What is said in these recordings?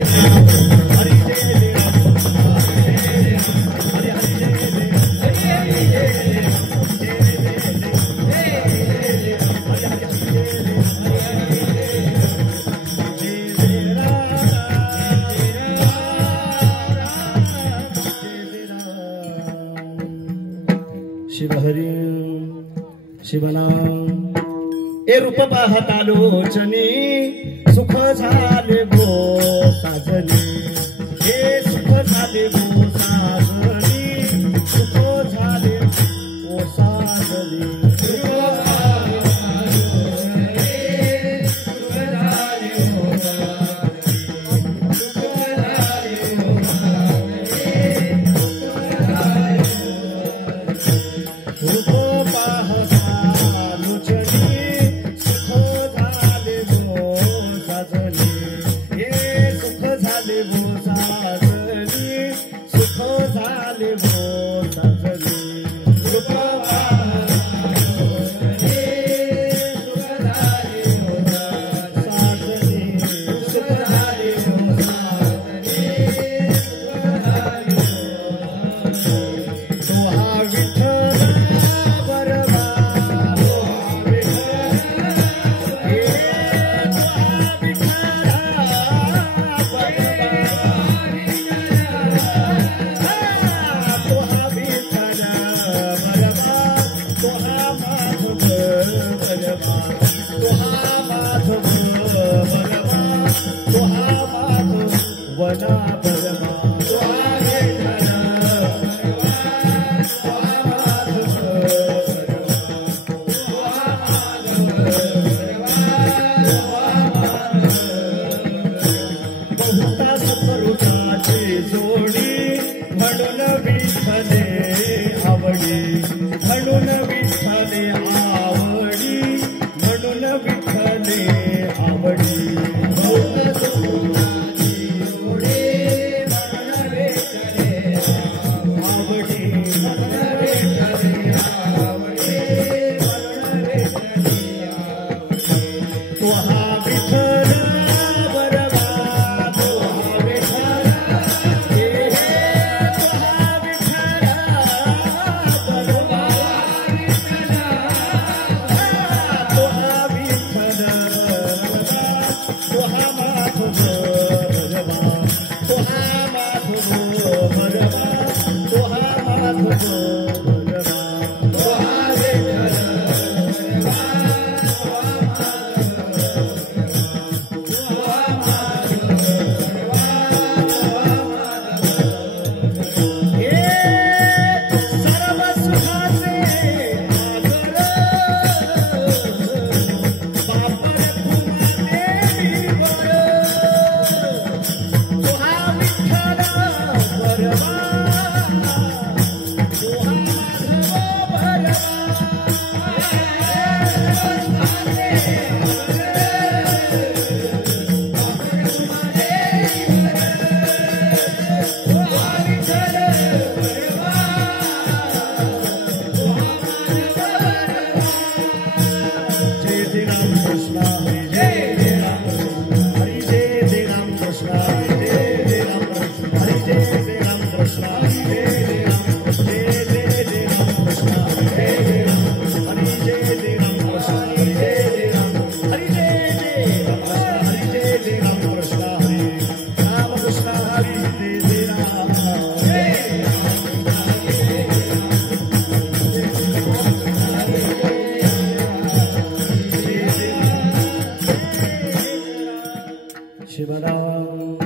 शिवहरी शिवनाम ए रूप पाहता लोचनी सुख झाले भो साजनी हे सुख झाले भो साजनी सुख झाले भो साजनी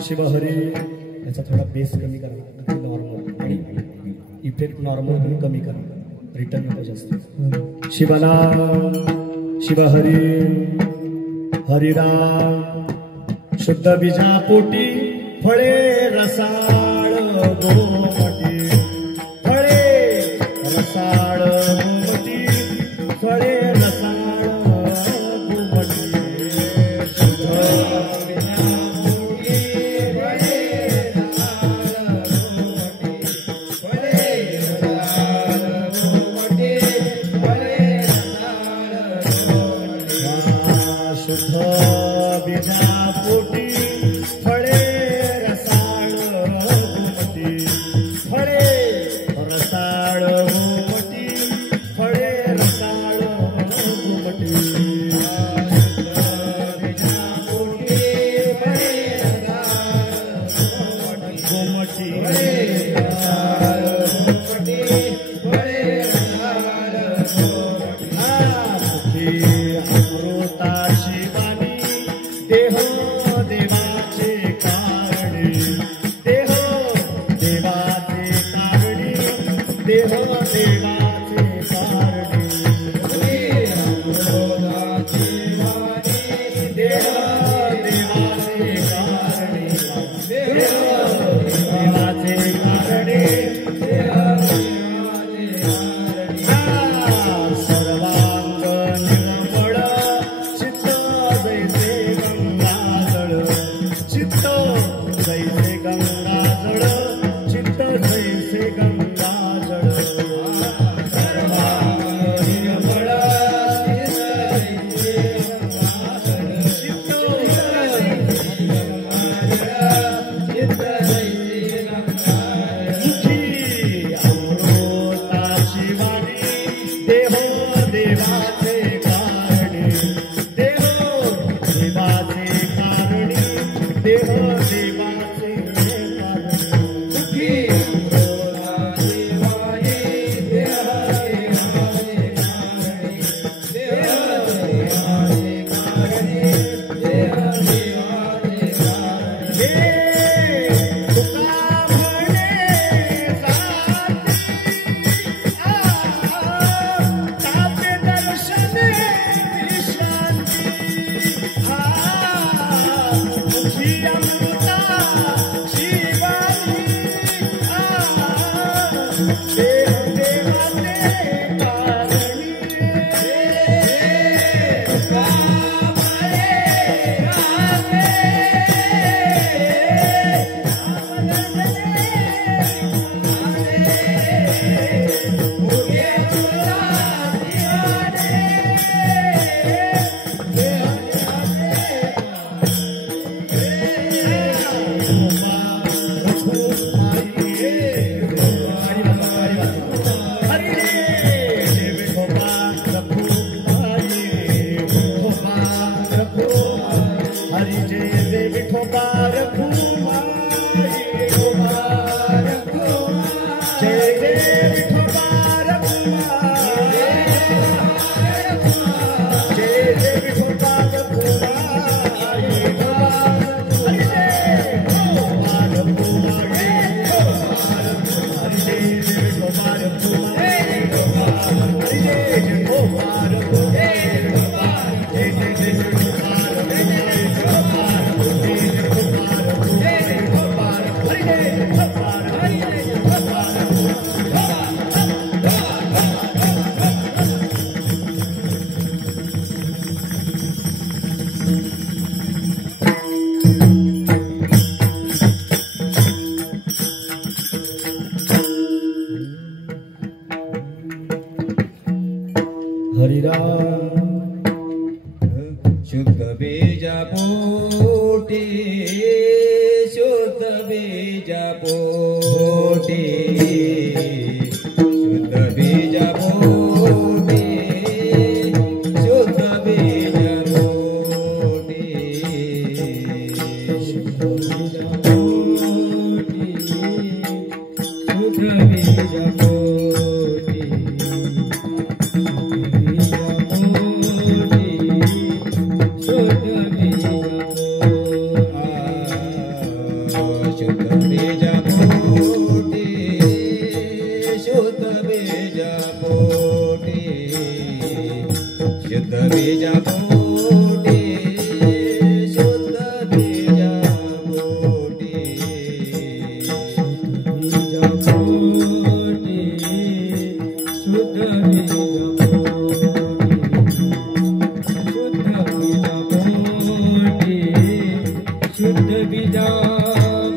शिवहरी याचा थोडा बेस कमी करा, नॉर्मल आणि इफेक्ट नॉर्मल तुम्ही कमी करा, रिटर्न नको जास्त. शिवला शिवहरी हरिराम शुद्ध बीजापोटी फळे रसाळ गोमटी, फळे रसाळ गोमटी, फळे रसाळ गोमटी. शुद्ध बीजापोटी फळे शुद्ध बीजा पोटी शुद्ध बीजा पोटी शुद्ध बीजा पोटी शुद्ध बीजा पोटी शुद्ध बीजा पोटी शुद्ध बीजा पोटी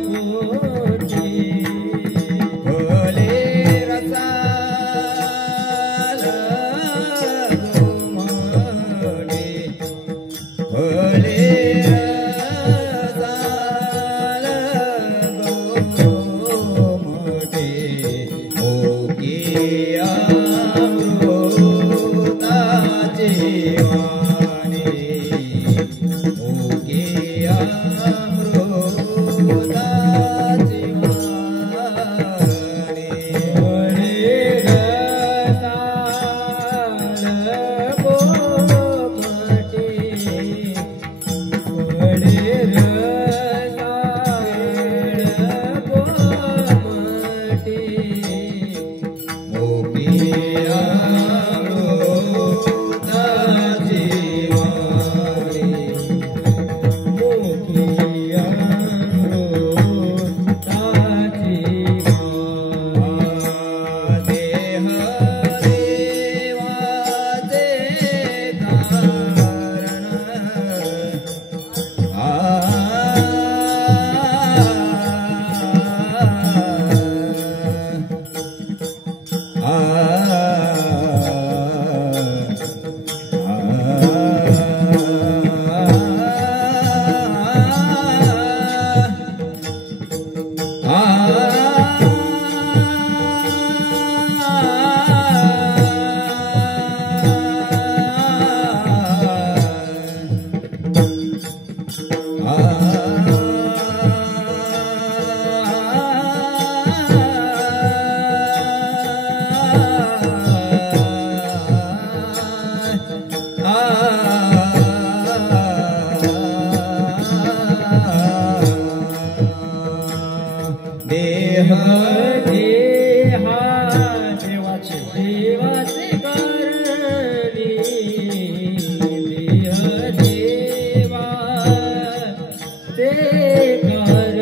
Oh देह देवा देवाचे देवाचे करणी देह देवा ते करणी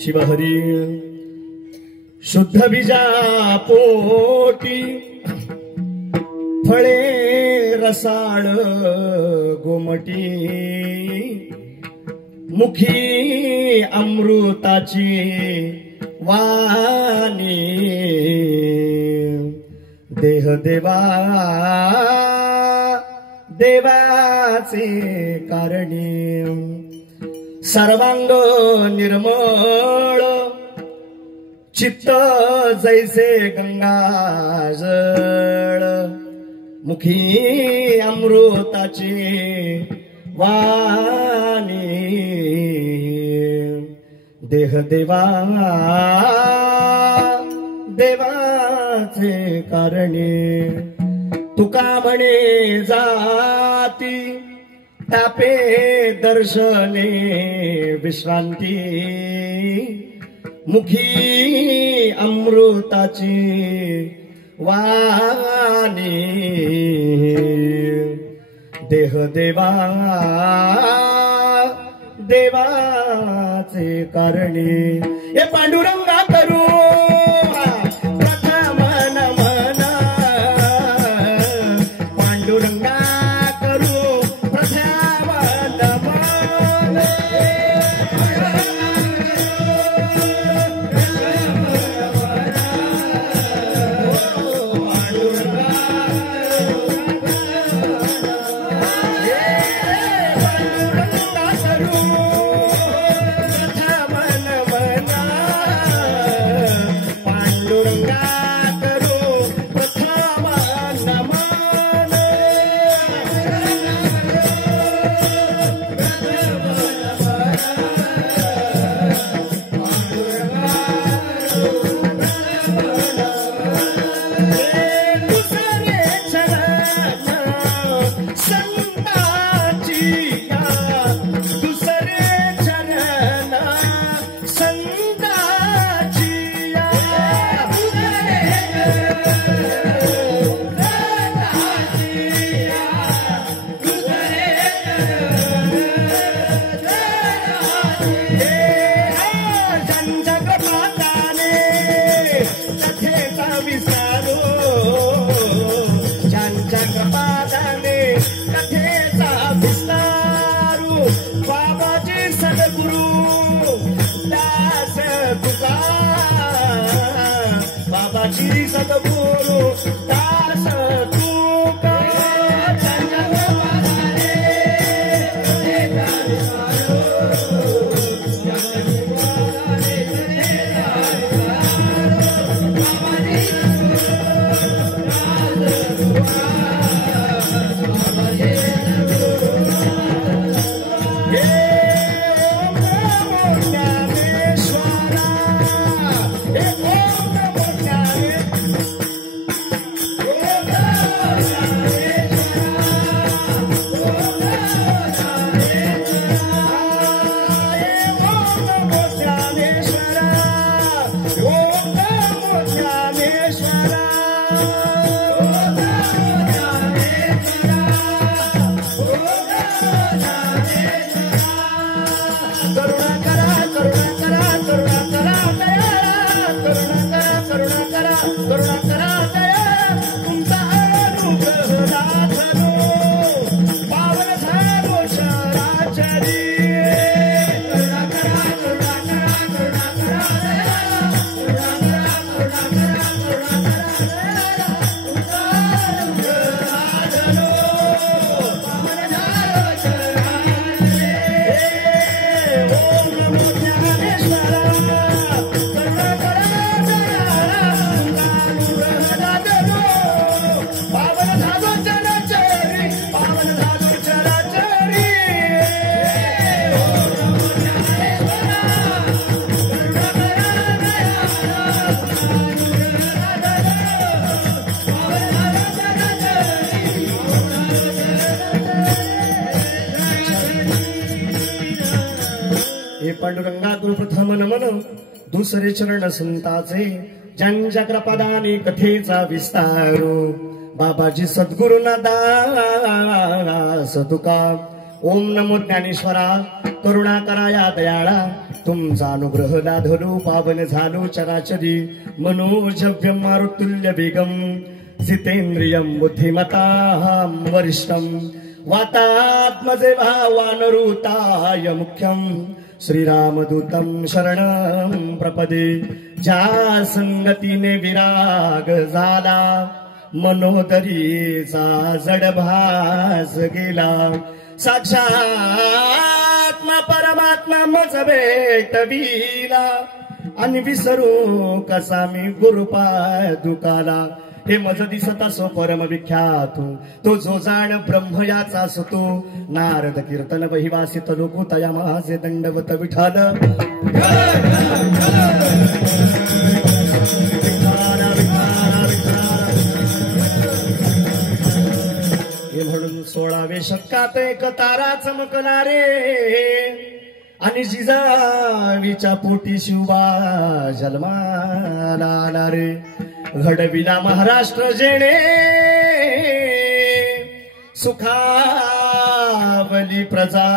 शिवहरी शुद्ध बीजा पोटी फळे रसाळ गोमटी मुखी अमृताची वाणी देह देवा देवाचे कारणी सर्वांग निर्मळ चित्त जैसे गंगाजळ मुखी अमृताची वाणी देह देवा देवाचे कारणी तुका म्हणे जाती तापे दर्शने विश्रांती मुखी अमृताची वाणी देह देवा देवाचे कारणी हे पांडुरंगा करू प्रथम नमन पांडुरंगा करू प्रथम नमन पांडुरंगा तुला प्रथम नमन दुसरे चरण संताचे ज्यांच्या कृपादाने कथेचा विस्तारू बाबाजी सद्गुरु दास तुका ओम नमो ज्ञानेश्वरा करुणा करा या दयाळा तुमचा अनुग्रह लाधलो पावन झालो चराचरी मनोजव्यम मारुतुल्य वेगम जितेंद्रियम बुद्धिमतां वरिष्ठम वातात्मजे भावानरुताय मुख्यम श्रीरामदूतं शरणं प्रपदे ज्या संगतीने विराग झाला मनोदरीचा जडभास गेला साक्षात्मा परमात्मा मज भेटविला आणि विसरू कसा मी गुरुपाय दुकाला हे मज दिसत असो परम विख्यात तो जो जाण ब्रह्म याचा असतो नारद कीर्तन वहिवासित लोको तया माझे दंडवत विठाल हे म्हणून 16व्या शतकात एक तारा चमकला रे आणि जिजावीच्या पोटी शिवबा जन्माला आला रे घडविला महाराष्ट्र जेणे सुखावली प्रजा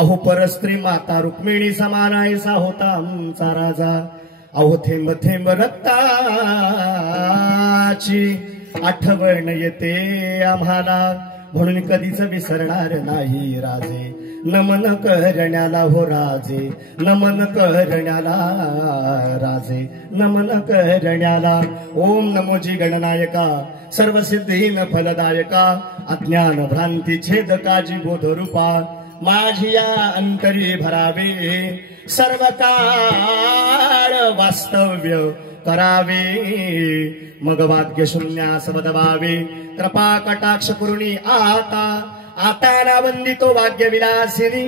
अहो परस्त्री माता रुक्मिणी समान ऐसा होता आमचा राजा अहो थेंब थेंब रक्ताची आठवण येते आम्हाला म्हणून कधीच विसरणार नाही राजे नमन करण्याला हो राजे नमन करण्याला राजे नमन करण्याला ओम नमोजी गणनायका सर्वसिद्धीन फलदायका अज्ञान भ्रांती छेदकाजी बोध रूपा माझिया अंतरी भरावे सर्व काळ वास्तव्य करावे मग वाक्य शून्यास वदवावे कृपा कटाक्ष करुणी आता ना वंदितो वाक्य विलासिनी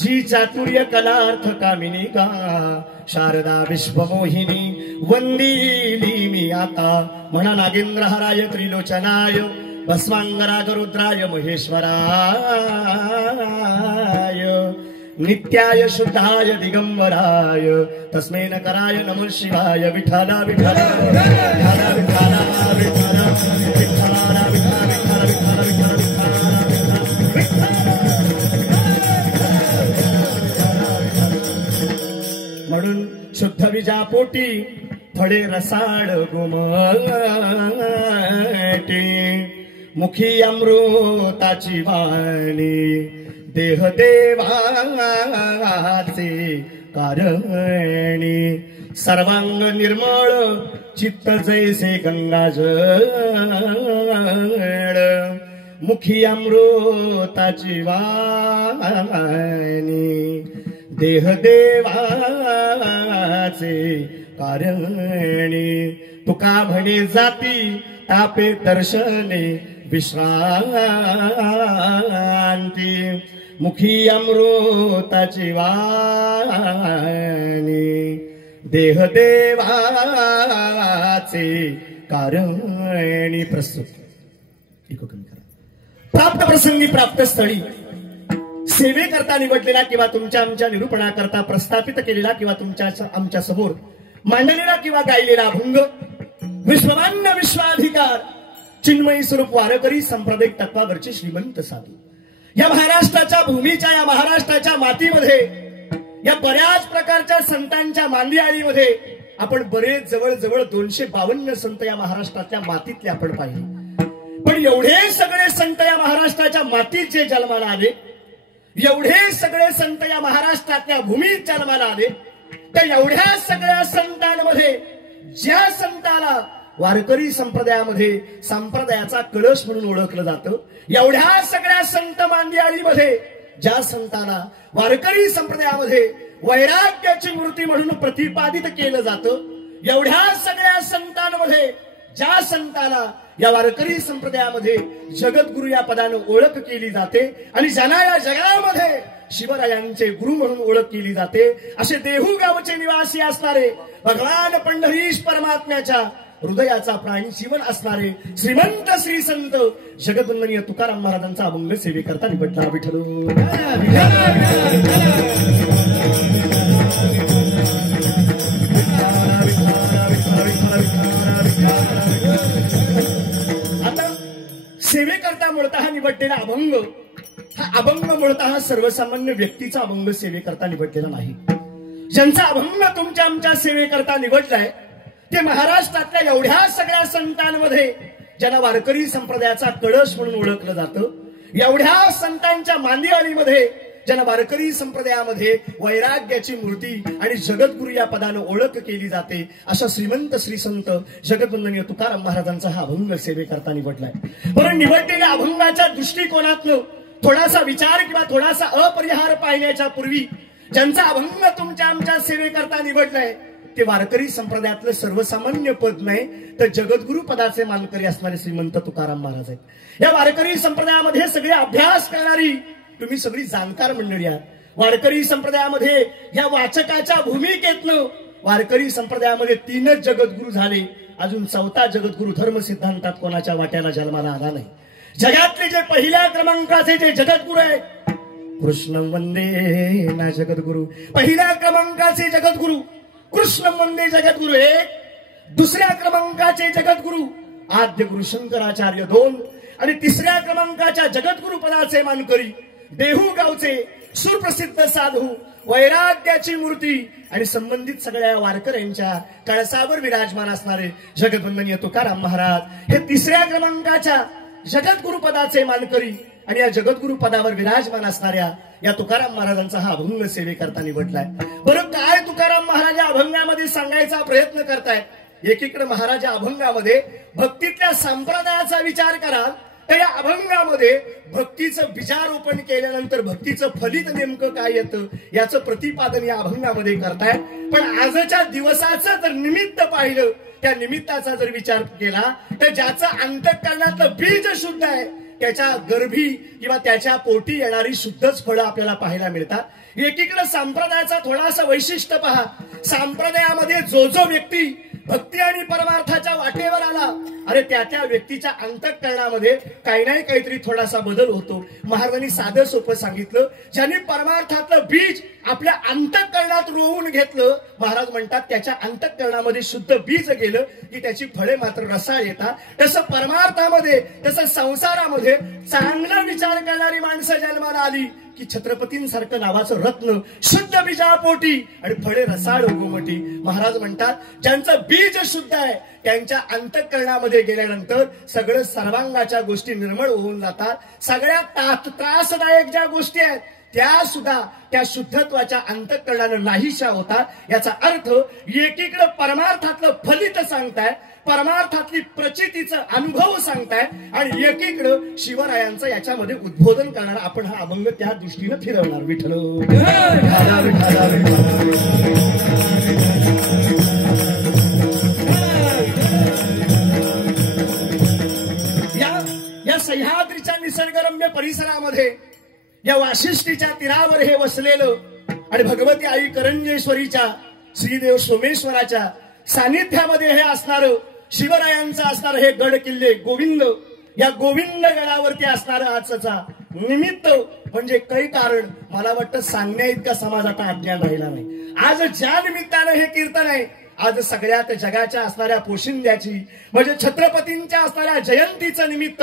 जी चातुर्य कलार्थ कामिनी का शारदा विश्वमोहिनी वंदिली मी आता म्हणा नागेंद्र हराय त्रिलोचनाय भस्मांगराज रुद्राय महेश्वराय नित्याय शुद्धाय दिगंबराय तस्मै नकराय नमः शिवाय विठ्ठला विठ्ठला विठ्ठला विठ्ठला विठ्ठला विठ्ठला म्हणून शुद्ध विजापोटी फळे रसाळ गोमटे मुखी अमृताची वाणी देह देवाचे कारणी सर्वांग निर्मळ चित्त जैसे गंगाजळ मुखी अमृताची वाणी देह देवाचे कारणी तुका म्हणे जाती तापे दर्शने विश्रांती मुखी अमृताची वाणी देह देवाचे कारणी प्रस्तुत प्राप्त प्रसंगी प्राप्त स्थळी सेवेकरता निवडलेला किंवा तुमच्या आमच्या निरूपणाकरता प्रस्थापित केलेला किंवा तुमच्या आमच्या समोर मांडलेला किंवा गायलेला अभंग विश्वमान्य विश्वाधिकार चिन्मयी स्वरूप वारकरी सांप्रदायिक तत्वावरचे श्रीमंत साधू या महाराष्ट्राच्या भूमीच्या या महाराष्ट्राच्या मातीमध्ये या बऱ्याच प्रकारच्या संतांच्या मांदियाळीमध्ये आपण बरेच जवळ 252 संत या महाराष्ट्रातल्या मातीतले आपण पाहिले पण एवढे सगळे संत या महाराष्ट्राच्या मातीत जे जन्माला आले एवढे सगळे संत या महाराष्ट्रातल्या भूमीत जन्माला आले तर एवढ्या सगळ्या संतांमध्ये ज्या संताला वारकरी संप्रदायामध्ये संप्रदायाचा कळस म्हणून ओळखलं जातं एवढ्या सगळ्या संत मांदियाळीमध्ये ज्या संतांना वारकरी संप्रदायामध्ये वैराग्याची मूर्ती म्हणून प्रतिपादित केलं जातं एवढ्या सगळ्या संतांमध्ये ज्या संतांना या वारकरी संप्रदायामध्ये जगद्गुरु या पदाने ओळख केली जाते आणि ज्यांना या जगामध्ये शिवरायांचे गुरु म्हणून ओळख केली जाते असे देहू गावचे निवासी असणारे भगवान पंढरीश परमात्म्याच्या हृदयाचा प्राणी जीवन असणारे श्रीमंत श्री संत जगद्वंदनीय तुकाराम महाराजांचा अभंग सेवेकरता निवडला विठ्ठल आता सेवेकरता मूळतः निवडलेला अभंग हा अभंग मूळतः सर्वसामान्य व्यक्तीचा अभंग सेवेकरता निवडलेला नाही ज्यांचा अभंग तुमच्या आमच्या सेवेकरता निवडलाय ते महाराष्ट्रातल्या एवढ्या सगळ्या संतांमध्ये ज्यांना वारकरी संप्रदायाचा कळस म्हणून ओळखलं जातं एवढ्या संतांच्या मांदियाळीमध्ये ज्यांना वारकरी संप्रदायामध्ये वैराग्याची मूर्ती आणि जगद्गुरु या पदाने ओळख केली जाते अशा श्रीमंत श्री संत जगद्वंदनीय तुकाराम महाराजांचा हा अभंग सेवेकरता निवडलाय पण निवडलेल्या अभंगाच्या दृष्टिकोनातनं थोडासा विचार किंवा थोडासा अपरिहार पाहण्याच्या पूर्वी ज्यांचा अभंग तुमच्या आमच्या सेवेकरता निवडलाय ते वारकरी संप्रदायातलं सर्वसामान्य पद नाही तर जगद्गुरु पदाचे मानकरी असणारे श्रीमंत तुकाराम महाराज आहेत या वारकरी संप्रदायामध्ये सगळे अभ्यास करणारी तुम्ही सगळी जाणकार मंडळी आहात वारकरी संप्रदायामध्ये या वाचकाच्या भूमिकेतनं वारकरी संप्रदायामध्ये 3च जगद्गुरु झाले अजून 4था जगद्गुरु धर्म सिद्धांतात कोणाच्या वाट्याला जन्माला आला नाही जगातले जे पहिल्या क्रमांकाचे जे जगद्गुरु आहेत कृष्ण वंदे ना जगद्गुरु पहिल्या क्रमांकाचे जगद्गुरु कृष्ण वंदे जगद्गुरु एक दुसऱ्या क्रमांकाचे जगद्गुरु आद्य गुरु शंकराचार्य 2 आणि तिसऱ्या क्रमांकाच्या जगद्गुरु पदाचे मानकरी देहू गावचे सुप्रसिद्ध साधू वैराग्याची मूर्ती आणि संबंधित सगळ्या वारकऱ्यांच्या कळसावर विराजमान असणारे जगद्वंदनीय तुकाराम महाराज हे तिसऱ्या क्रमांकाच्या जगद्गुरु पदाचे मानकरी आणि या जगद्गुरु पदावर विराजमान असणाऱ्या या तुकाराम महाराजांचा हा अभंग सेवेकरता निवडलाय। बरं काय तुकाराम महाराज या अभंगामध्ये सांगायचा प्रयत्न करतायत। एकीकडे महाराज या अभंगामध्ये भक्तीतल्या संप्रदायाचा विचार कराल तर या अभंगामध्ये भक्तीचं बीजारोपण केल्यानंतर भक्तीचं फलित नेमकं काय येतं याचं प्रतिपादन या अभंगामध्ये करतायत। पण आजच्या दिवसाचं जर निमित्त पाहिलं त्या निमित्ताचा जर विचार केला तर ज्याचं अंतःकरणातलं बीज शुद्ध आहे त्याच्या गर्भी किंवा त्याच्या पोटी येणारी शुद्धच फळं आपल्याला पाहायला मिळतात। एकीकडे संप्रदायाचा थोडासा वैशिष्ट्य पहा। संप्रदायामध्ये जो व्यक्ती भक्ती आणि परमार्थाच्या वाटेवर आला अरे त्या व्यक्तीच्या अंतःकरणामध्ये काही नाही काहीतरी थोडासा बदल होतो। महाराजांनी साधं सोपं सांगितलं, ज्यांनी परमार्थातलं बीज आपल्या अंतःकरणात रोवून घेतलं महाराज म्हणतात त्याच्या अंतःकरणामध्ये शुद्ध बीज गेलं की त्याची फळे मात्र रसाळ येतात। तसं परमार्थामध्ये तसं संसारामध्ये चांगला विचार करणारी माणसं जन्माला आली की छत्रपतींसारखं नावाचं रत्न शुद्ध बीजापोटी आणि फळे रसाळ उगमटी। महाराज म्हणतात ज्यांचं बीज शुद्ध आहे त्यांच्या अंतःकरणामध्ये गेल्यानंतर सगळं सर्वांगाच्या गोष्टी निर्मळ होऊन जातात। सगळ्यात त्रासदायक ज्या गोष्टी आहेत त्या सुद्धा त्या शुद्धत्वाच्या अंतःकरणानं नाहीशा होतात। याचा अर्थ एकीकडे परमार्थातलं फलित सांगताय, परमार्थातली प्रचितीचा अनुभव सांगताय आणि एकीकडे शिवरायांचं याच्यामध्ये उद्बोधन करणार आपण हा अभंग त्या दृष्टीने फिरवणार। विठ्ठल या सह्याद्रीच्या निसर्गरम्य परिसरामध्ये या वाशिष्ठीच्या तीरावर हे वसलेलं आणि भगवती आई करंजेश्वरीच्या श्रीदेव सोमेश्वराच्या सानिध्यामध्ये हे असणारं शिवरायांचं असणारं हे गड किल्ले गोविंद, या गोविंद गडावरती असणारं आजचा निमित्त म्हणजे काही कारण मला वाटतं सांगण्या इतका समाज आता अज्ञान राहिला नाही। आज ज्या निमित्तानं हे कीर्तन आहे आज सगळ्यात जगाच्या असणाऱ्या पोशिंद्याची म्हणजे छत्रपतींच्या असणाऱ्या जयंतीचं निमित्त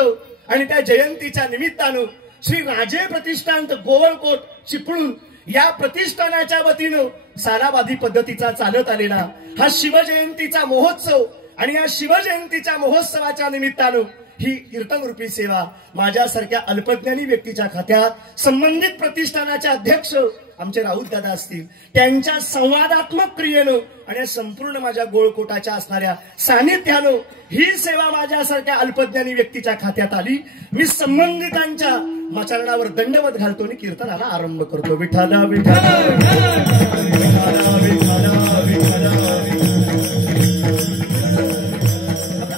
आणि त्या जयंतीच्या निमित्तानं श्री राजे प्रतिष्ठान गोवळकोट चिपळूण या प्रतिष्ठानाच्या वतीनं सालाबादी पद्धतीचा चालत आलेला हा शिवजयंतीचा महोत्सव आणि या शिवजयंतीच्या महोत्सवाच्या निमित्तानं ही कीर्तनरूपी सेवा माझ्यासारख्या अल्पज्ञानी व्यक्तीच्या खात्यात संबंधित प्रतिष्ठानाचे अध्यक्ष आमचे राऊत दादा असतील त्यांच्या संवादात्मक क्रियेनं आणि संपूर्ण माझ्या गोळकोटाच्या असणाऱ्या सानिध्यानं ही सेवा माझ्यासारख्या अल्पज्ञानी व्यक्तीच्या खात्यात आली। मी संबंधितांच्या चरणावर दंडवत घालतो आणि कीर्तनाला आरंभ करतो। विठ्ठला विठ्ठला विठ्ठला विठ्ठला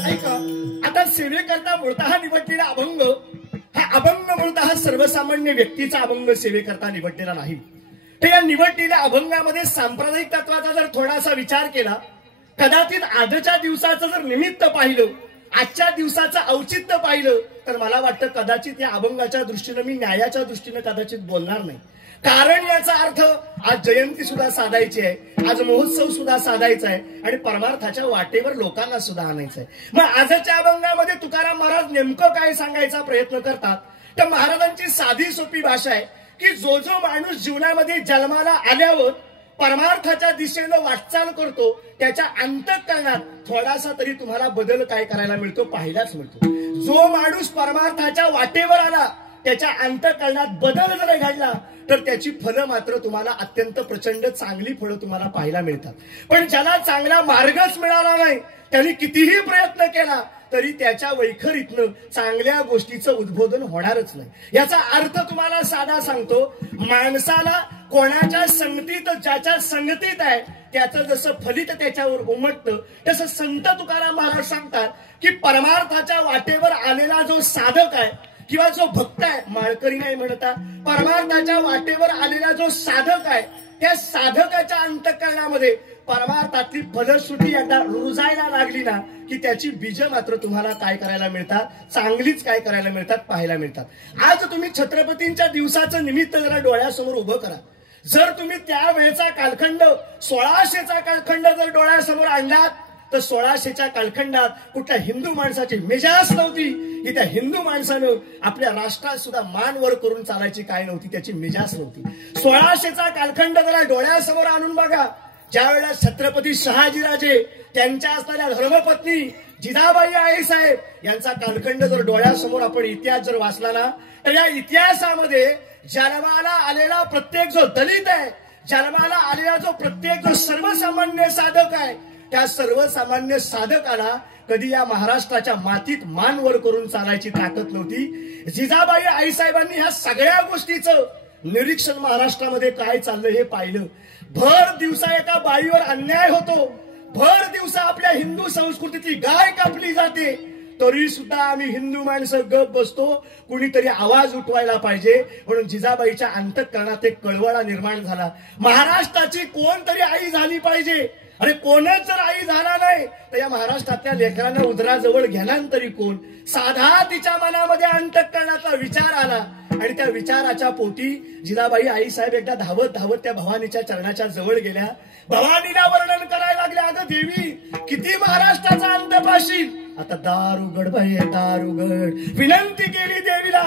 ऐका आता सेवेकरता मूळतः निवडलेला अभंग हा अभंग मूळतः सर्वसामान्य व्यक्तीचा अभंग सेवेकरता निवडलेला नाही। तर या निवडलेल्या अभंगामध्ये सांप्रदायिक तत्वाचा जर थोडासा विचार केला कदाचित आजच्या दिवसाचं जर निमित्त पाहिलं आजच्या दिवसाचं औचित्य पाहिलं तर मला वाटतं कदाचित या अभंगाच्या दृष्टीने मी न्यायाच्या दृष्टीने कदाचित बोलणार नाही। कारण याचा अर्थ आज जयंती सुद्धा साधायची आहे, आज महोत्सव सुद्धा साधायचा आहे आणि परमार्थाच्या वाटेवर लोकांना सुद्धा आणायचं आहे। मग आजच्या अभंगामध्ये तुकाराम महाराज नेमकं काय सांगायचा प्रयत्न करतात तर महाराजांची साधी सोपी भाषा आहे की जो माणूस जीवनामध्ये जन्माला आल्यावर परमार्थाच्या दिशेनं वाटचाल करतो त्याच्या अंतःकरणात थोडासा तरी तुम्हाला बदल काय करायला मिळतो पाहायलाच मिळतो। जो माणूस परमार्थाच्या वाटेवर आला त्याच्या अंतःकरणात बदल जर घडला तर त्याची फळं मात्र तुम्हाला अत्यंत प्रचंड चांगली फळं तुम्हाला पाहायला मिळतात। पण ज्याला चांगला मार्गच मिळाला नाही त्यांनी कितीही प्रयत्न केला तरी त्याच्या वैखरीतनं चांगल्या गोष्टीचं उद्बोधन होणारच नाही। याचा अर्थ तुम्हाला साधा सांगतो, माणसाला कोणाच्या संगतीत ज्याच्या संगतीत आहे त्याचं जसं फलित त्याच्यावर उमटतं तसं संत तुकाराम महाराज सांगतात की परमार्थाच्या वाटेवर आलेला जो साधक आहे किंवा जो भक्त आहे, माळकरी नाही म्हणता, परमार्थाच्या वाटेवर आलेला जो साधक आहे त्या साधकाच्या अंतःकरणामध्ये परमार्थातली फलश्रुती एकदा रुजायला लागली ना की त्याची बीज मात्र तुम्हाला काय करायला मिळतात, चांगलीच काय करायला मिळतात, पाहायला मिळतात। आज तुम्ही छत्रपतींच्या दिवसाचं निमित्त जरा डोळ्यासमोर उभं करा। जर तुम्ही त्यावेळेचा कालखंड 1600चा कालखंड जर डोळ्यासमोर आणलात तर 1600च्या कालखंडात कुठल्या हिंदू माणसाची मेजाज नव्हती की त्या हिंदू माणसानं आपल्या राष्ट्रात सुद्धा मान वर करून चालायची काय नव्हती, त्याची मेजाज नव्हती. 1600चा कालखंड जरा डोळ्यासमोर आणून बघा. ज्या वेळेला छत्रपती शहाजीराजे त्यांच्या असणाऱ्या धर्मपत्नी जिजाबाई आईसाहेब यांचा कालखंड जर डोळ्यासमोर आपण इतिहास जर वाचला ना, तर या इतिहासामध्ये जन्माला आलेला प्रत्येक जो दलित आहे, जन्माला आलेला जो प्रत्येक जो सर्वसामान्य साधक आहे, त्या सर्वसामान्य साधकाला कधी या महाराष्ट्राच्या मातीत मान वर करून चालायची ताकद नव्हती. जिजाबाई आईसाहेबांनी ह्या सगळ्या गोष्टीचं निरीक्षण महाराष्ट्रामध्ये काय चाललं हे पाहिलं. भर दिवसा एका बाईवर अन्याय होतो, भर दिवसा आपल्या हिंदू संस्कृतीतली गाय कापली जाते, तरी सुद्धा आम्ही हिंदू माणसं गप बसतो. कुणीतरी आवाज उठवायला पाहिजे, म्हणून जिजाबाईच्या अंतःकरणात एक कळवळा निर्माण झाला. महाराष्ट्राची कोणतरी आई झाली पाहिजे, आणि कोणच जर आई झाला नाही तर या महाराष्ट्रातल्या लेकरांना उदराजवळ घेणार तरी कोण. साधा तिच्या मनामध्ये अंतःकरणाचा विचार आला, आणि त्या विचाराच्या पोटी जिजाबाई आईसाहेब एकदा धावत धावत त्या भवानीच्या चरणाच्या जवळ गेल्या. भवानीला वर्णन करायला लागले, अगं देवी, किती महाराष्ट्राचा अंत पाशील, आता दार उघड बाई, दार उघड. विनंती केली देवीला.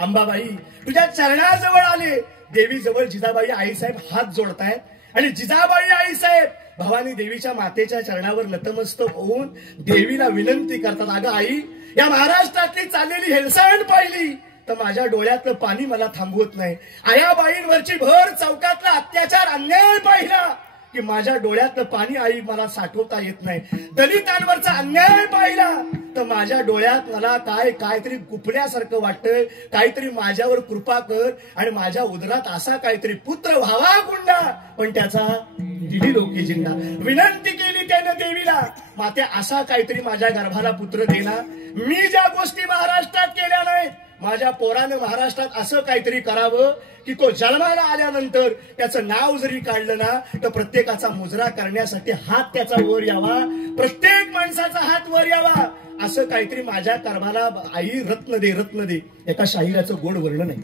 अंबाबाई तुझ्या चरणाजवळ आले. देवी जवळ जिजाबाई आईसाहेब हात जोडतायत, आणि जिजाबाई आईसाहेब भवानी देवीच्या मातेच्या चरणावर नतमस्तक होऊन देवीला विनंती करतात, अगं आई, या महाराष्ट्रातली चाललेली हेळसांड पाहिली तर माझ्या डोळ्यातलं पाणी मला थांबवत नाही. आयाबाईंवरची भर चौकातला अत्याचार अन्याय पाहिला की माझ्या डोळ्यातलं पाणी आई मला साठवता येत नाही. दलितांवरचा अन्याय पाहिला तर माझ्या डोळ्यात मला काहीतरी गुपण्यासारखं वाटतंय. काहीतरी माझ्यावर कृपा कर, आणि माझ्या उदरात असा काहीतरी पुत्र व्हावा गुंडा, पण त्याचा दिली लोकी जिंदा. विनंती केली त्यानं देवीला, माते असा काहीतरी माझ्या गर्भाला पुत्र देना. मी ज्या गोष्टी महाराष्ट्रात केल्या नाहीत, माझ्या पोरानं महाराष्ट्रात असं काहीतरी करावं की तो जन्माला आल्यानंतर त्याचं नाव जरी काढलं ना तर प्रत्येकाचा मुजरा करण्यासाठी हात त्याचा वर यावा, प्रत्येक माणसाचा हात वर यावा, असं काहीतरी माझ्या कर्माला आई रत्न दे, रत्न दे. एका शाहिराचं गोड वर्णन आहे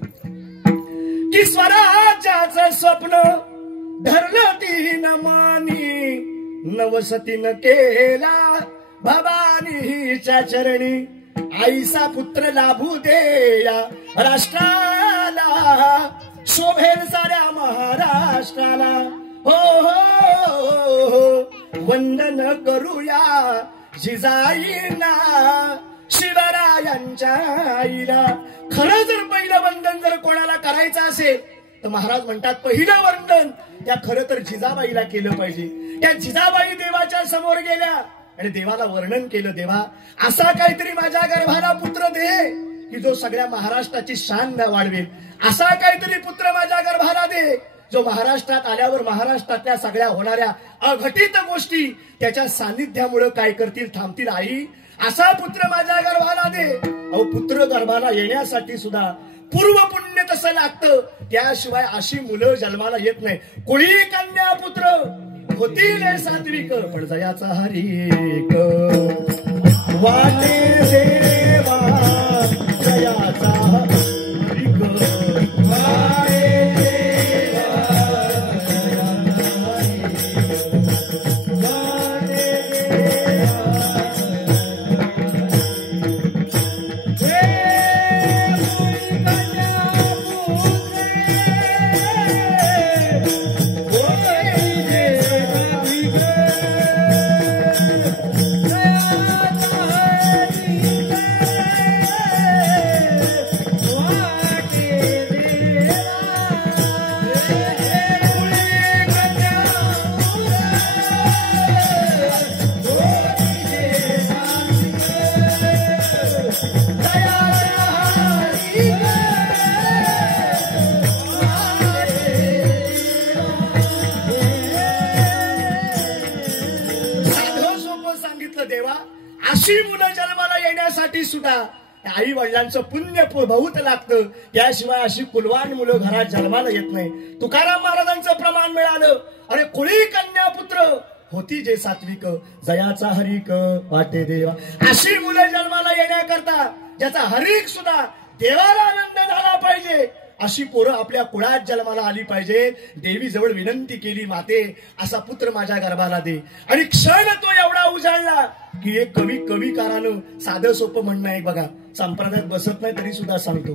की स्वराज्याचं स्वप्न धरलं तीन मानी, नवसतीनं केला भवानीच्या चरणी, आईचा पुत्र लाभू दे या राष्ट्राला, शोभेल साऱ्या महाराष्ट्राला. हो हो हो, वंदन करूया जिजाईना, शिवरायांच्या आईला. खरं जर पहिलं वंदन जर कोणाला करायचं असेल तर महाराज म्हणतात पहिलं वंदन त्या खरं तर जिजाबाईला केलं पाहिजे. त्या जिजाबाई देवाच्या समोर गेल्या आणि देवाला वर्णन केलं, देवा असा काहीतरी माझ्या गर्भाला पुत्र दे की जो सगळ्या महाराष्ट्राची शान वाढवेल. असा काहीतरी पुत्र माझ्या गर्भाला दे जो महाराष्ट्रात आल्यावर महाराष्ट्रातल्या सगळ्या होणाऱ्या अघटित गोष्टी त्याच्या सानिध्यामुळे काय करतील, थांबतील. आई असा पुत्र माझ्या गर्भाला दे. अहो, पुत्र गर्भाला येण्यासाठी सुद्धा पूर्व पुण्य तसं लागतं, त्याशिवाय अशी मुलं जन्माला येत नाही. कुळी कन्या पुत्र होतील सात्विक, पण जयाचा हरिक वाटे देवा, जयाचा हरिक वाटे सुद्धा आई वडिलांचं पुण्य बहुत लागतं, त्याशिवाय अशी कुलवान मुलं घरात जन्माला येत नाही. तुकाराम महाराजांचं प्रमाण मिळालं, अरे कुळी कन्या पुत्र होती जे सात्विक, जयाचा हरिक वाटे देवा. अशी मुलं जन्माला येण्याकरता ज्याचा हरिक सुद्धा देवाला आनंद झाला पाहिजे अशी पोरं आपल्या कुळात जन्माला आली पाहिजे. देवी जवळ विनंती केली, माते असा पुत्र माझ्या गर्भाला दे. आणि क्षण तो एवढा उजाळला की एक कविकारानं साधं सोपं म्हणणं आहे बघा, संप्रदायात बसत नाही तरी सुद्धा सांगतो.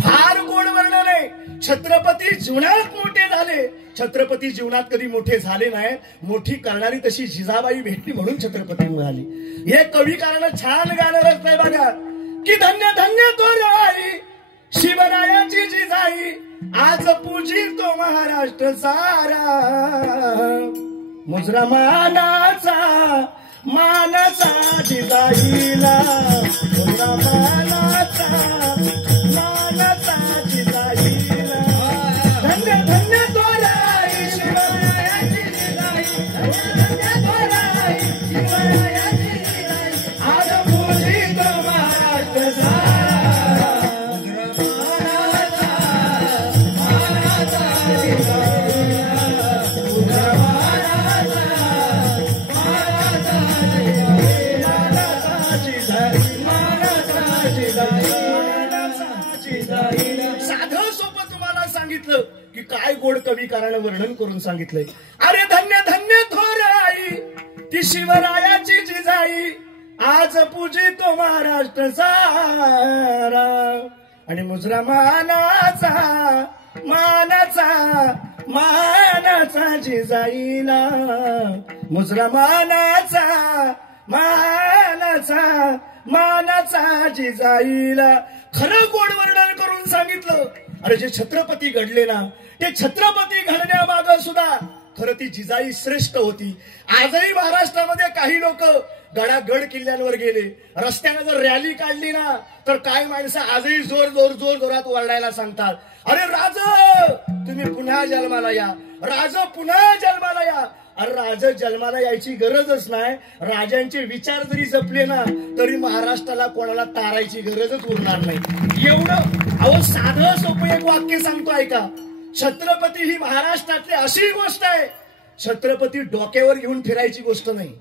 फार गोड वर्णन आहे. छत्रपती जीवनात मोठे झाले. छत्रपती जीवनात कधी मोठे झाले नाही, मोठी करणारी तशी जिजाबाई भेटली म्हणून छत्रपती मिळाली. हे कविकारानं छान गाणं रचलंय बघा की धन्य धन्य तो राई शिवरायाची जिजाई, आज पूजी तो महाराष्ट्र सारा. मुजरा मानाचा जिजाईला, मुजरा मानाचा जिजाईला. धन्य धन्य तो राई शिवरायाची जिजाई, धन्य तो राई शिवरायाची जिजाई, आज पूजी तो महाराष्ट्र सारा. साधं सोपं तुम्हाला सांगितलं की काय गोड कविकारानं वर्णन करून सांगितलंय. अरे धन्य धन्य थोर आई ती शिवरायाची जिजाई, आज पूजी तो महाराष्ट्र सारा. आणि मुजरा मानाचा जिजाईला, मुजरा मानाचा जिजाईला. खरं गोड वर्णन करून सांगितलं. अरे जे छत्रपती घडले ना, ते छत्रपती घडण्यामागं सुद्धा खरं ती जिजाई श्रेष्ठ होती. आजही महाराष्ट्रामध्ये काही लोक गड किल्ल्यांवर गेले, रस्त्यानं जर रॅली काढली ना तर काय माणसं आजही जोरात ओरडायला सांगतात, अरे राज तुम्ही पुन्हा जन्माला या, राज पुन्हा जन्माला या. अरे राज जन्माला यायची गरजच नाही. राजांचे विचार जरी जपले ना तरी महाराष्ट्राला कोणाला तारायची गरजच उरणार नाही. एवढं अहो साधं सोपं एक वाक्य सांगतो ऐका. छत्रपती ही महाराष्ट्रातली अशी गोष्ट आहे, छत्रपती डोक्यावर घेऊन फिरायची गोष्ट नाही.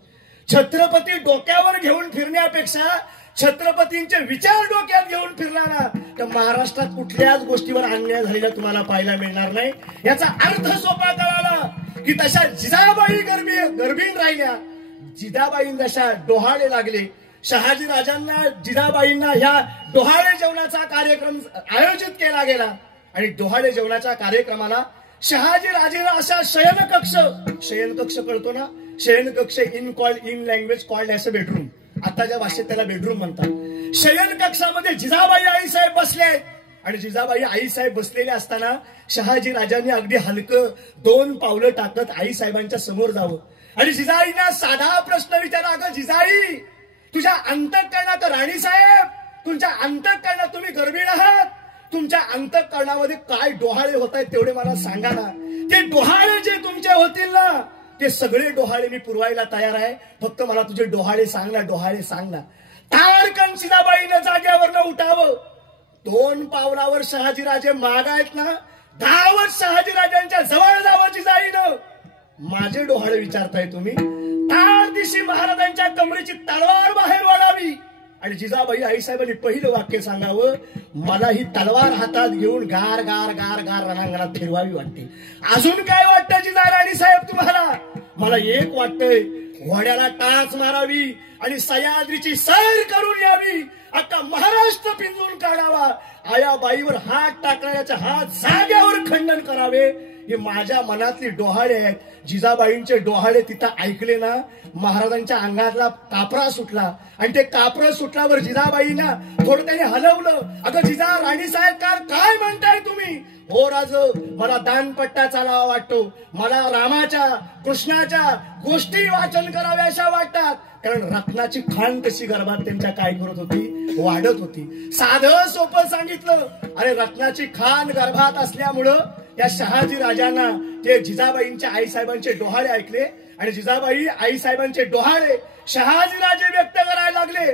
छत्रपती डोक्यावर घेऊन फिरण्यापेक्षा छत्रपतींचे विचार डोक्यात घेऊन फिरला ना तर महाराष्ट्रात कुठल्याच गोष्टीवर अन्याय झालेला तुम्हाला पाहायला मिळणार नाही. याचा अर्थ सोपा कळाला की तशा जिजाबाई गर्भीण राहिल्या. जिजाबाईंना जशा डोहाळे लागले, शहाजी राजांना जिजाबाईंना ह्या डोहाळे जेवणाचा कार्यक्रम आयोजित केला गेला. आणि डोहाळे जेवणाच्या कार्यक्रमाला शहाजी राजेला अशा शयनकक्ष कळतो ना, शयनकक्ष in language called as a bedroom, आताच्या भाषेत त्याला बेडरूम म्हणतात. शयन कक्षामध्ये जिजाबाई आईसाहेब बसले आहेत. आणि जिजाबाई आईसाहेब बसलेले असताना शहाजी राजांनी अगदी हलकं 2 पावलं टाकत आईसाहेबांच्या समोर जावं आणि जिजाईंना साधा प्रश्न विचारा, अगं जिजाई तुझ्या अंतःकरणात, राणीसाहेब तुमच्या अंतःकरणात तुम्ही गर्भीण आहात, तुमच्या अंतःकरणामध्ये काय डोहाळे होत आहेत तेवढे मला सांगा ना. ते डोहाळे जे तुमचे होतील ना ते सगळे डोहाळे मी पुरवायला तयार आहे, फक्त मला तुझे डोहाळे सांग ना, डोहाळे सांग ना. तारकन जिजाबाईनं जाग्यावरनं उठावं. 2 पावलावर शहाजीराजे मागायत ना, धावत शहाजीराजांच्या जवळ जावं जिजाईनं. माझे डोहाळे विचारताय तुम्ही? तार दिशी महाराजांच्या कमरेची तलवार बाहेर वाढावी. आणि जिजाबाई आईसाहेबांनी पहिलं वाक्य सांगावं, मला ही तलवार हातात घेऊन गार गार गार गार रणांगणात फिरवावी वाटते. अजून काय वाटतं जिजा राणीसाहेब तुम्हाला? मला एक वाटतंय, घोड्याला टाच मारावी आणि सह्याद्रीची सैर करून यावी, अख्खा महाराष्ट्र पिंजून काढावा, आयाबाईवर हात टाकण्याच्या हात जाग्यावर खंडन करावे. हे माझ्या मनातली डोहाळे आहेत. जिजाबाईंचे डोहाळे तिथं ऐकले ना महाराजांच्या अंगातला कापरा सुटला. आणि ते कापरा सुटल्यावर जिजाबाईंना थोडं त्यांनी हलवलं. अगं जिजा राणीसाहेब काय म्हणताय तुम्ही? हो राज, मला दानपट्टा चालावा वाटतो, मला रामाच्या कृष्णाच्या गोष्टी वाचन कराव्याशा वाटतात. कारण रत्नाची खाण कशी गर्भात त्यांच्या काय करत होती, वाढत होती. साधं सोपं सांगितलं. अरे रत्नाची खाण गर्भात असल्यामुळं त्या शहाजी राजांना ते जिजाबाईंच्या आईसाहेबांचे डोहाळे ऐकले आणि जिजाबाई आईसाहेबांचे डोहाळे शहाजी राजे व्यक्त करायला लागले.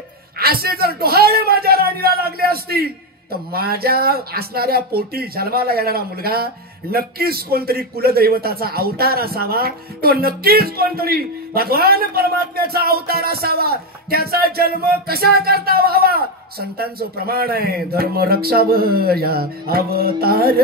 असे जर डोहाळे माझ्या राणीला लागले असतील तर माझ्या असणाऱ्या पोटी जन्माला येणारा मुलगा नक्कीच कोणतरी कुलदैवताचा अवतार असावा, तो नक्कीच कोणतरी भगवान परमात्म्याचा अवतार असावा. त्याचा जन्म कसा करता व्हावा संतांचं प्रमाण आहे धर्म रक्षावया अवतार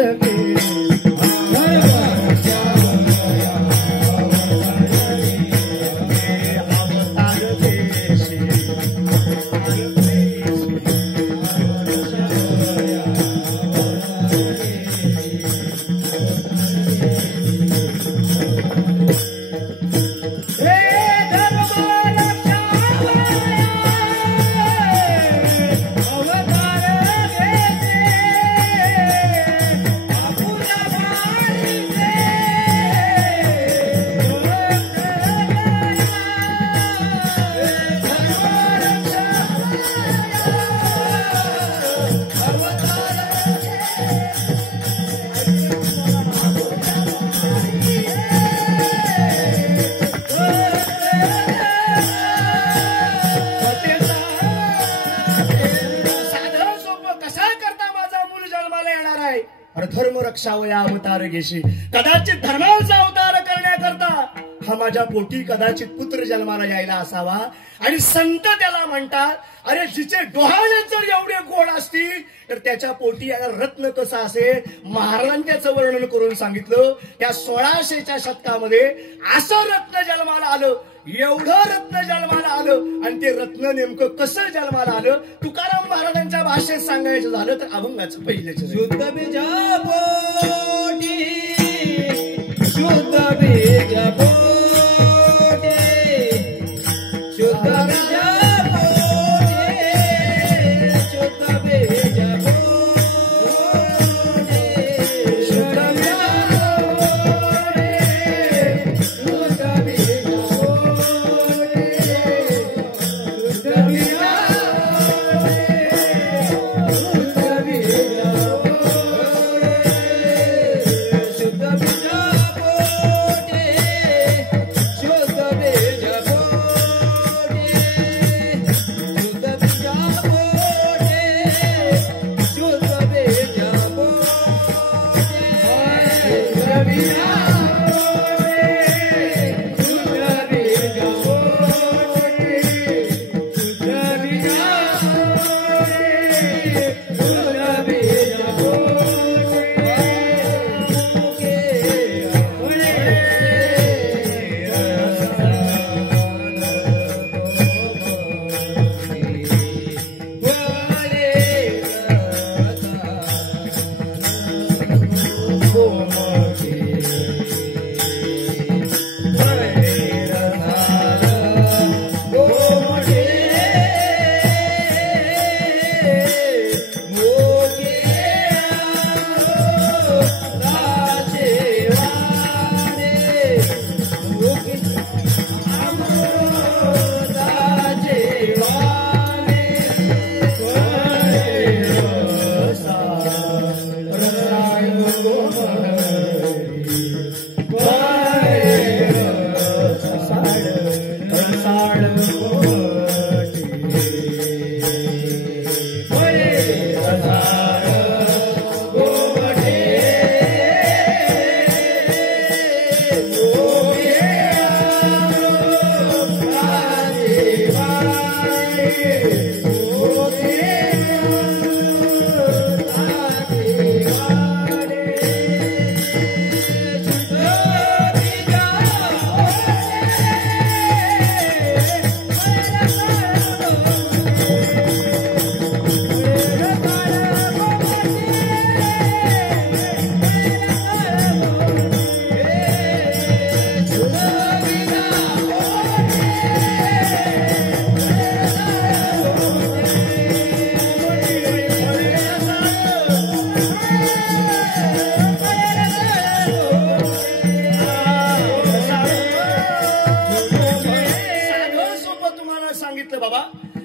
धर्म रक्षावया अवतार घेशी कदाचित धर्माचा अवतार करण्याकरता हा माझ्या पोटी कदाचित पुत्र जन्माला यायला असावा आणि संत त्याला म्हणतात अरे जिचे डोहाळे जर एवढे गोड असतील तर त्याच्या पोटी याला रत्न कसं असेल महाराजांनी त्याचं वर्णन करून सांगितलं त्या 1600च्या शतकामध्ये असं रत्न जन्माला आलं एवढं रत्न जन्माला आलं आणि ते रत्न नेमकं कसं जन्माला आलं तुकाराम महाराजांच्या भाषेत सांगायचं झालं तर अभंगाचं पहिलेच शुद्ध बीजा पोटी शुद्ध बीजा पोटी शुद्ध बीजा पोटी शुद्ध बीजा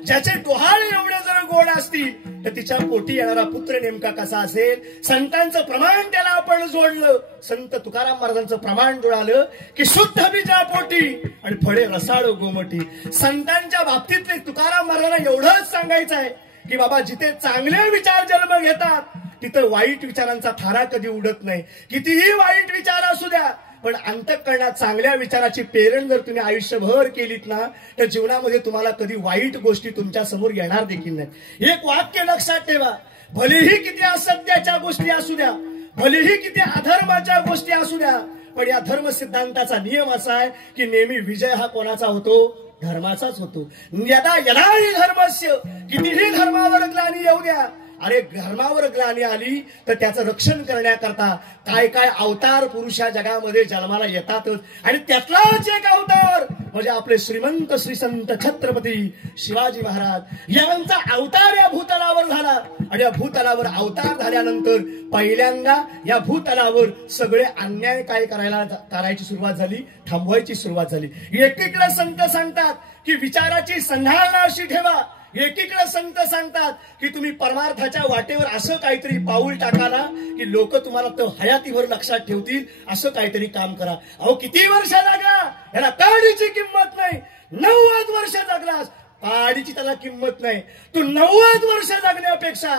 ज्याचे डोहाळे एवढे जर गोड असतील तर तिच्या पोटी येणारा पुत्र नेमका कसा असेल संतांचं प्रमाण त्याला आपण जोडलं संत तुकाराम महाराजांचं प्रमाण जुळालं की शुद्ध बीजा पोटी आणि फळे रसाळ गोमटी संतांच्या बाबतीत तुकाराम महाराजांना एवढंच सांगायचं आहे की बाबा जिथे चांगले विचार जन्म घेतात तिथं वाईट विचारांचा थारा कधी उडत नाही कितीही वाईट विचार असू द्या पण अंतःकरणात चांगल्या विचाराची पेरण जर तुम्ही आयुष्यभर केलीत ना, तर जीवनामध्ये तुम्हाला कधी वाईट गोष्टी तुमच्या समोर येणार देखील नाही. एक वाक्य लक्षात ठेवा, भलेही किती असत्याच्या गोष्टी असू द्या, भलेही किती अधर्माच्या गोष्टी असू द्या, पण या धर्म सिद्धांताचा नियम असा आहे की नेहमी विजय हा कोणाचा होतो? धर्माचाच होतो. यदा यदाही धर्मस्य, कितीही धर्मावर ग्लानी येऊ द्या, अरे धर्मावर ग्लानी आली तर त्याचं रक्षण करण्याकरता काय काय अवतार पुरुष या जगामध्ये जन्माला येतातच. आणि त्यातलाच एक अवतार म्हणजे आपले श्रीमंत श्री संत छत्रपती शिवाजी महाराज यांचा अवतार या भूतलावर झाला. आणि या भूतलावर अवतार झाल्यानंतर पहिल्यांदा या भूतलावर सगळे अन्याय काय करायची सुरुवात झाली, थांबवायची सुरुवात झाली. एकीकडे संत सांगतात की विचाराची संधारणा अशी ठेवा, एकीकडे संत सांगतात की तुम्ही परमार्थाच्या वाटेवर असं काहीतरी पाऊल टाकाला की लोक तुम्हाला तो हयातीभर लक्षात ठेवतील, असं काहीतरी काम करा. अहो किती वर्ष लागला याला, काडीची किंमत नाही. 90 वर्ष जगलास, काडीची त्याला किंमत नाही. तू 90 वर्ष जगण्यापेक्षा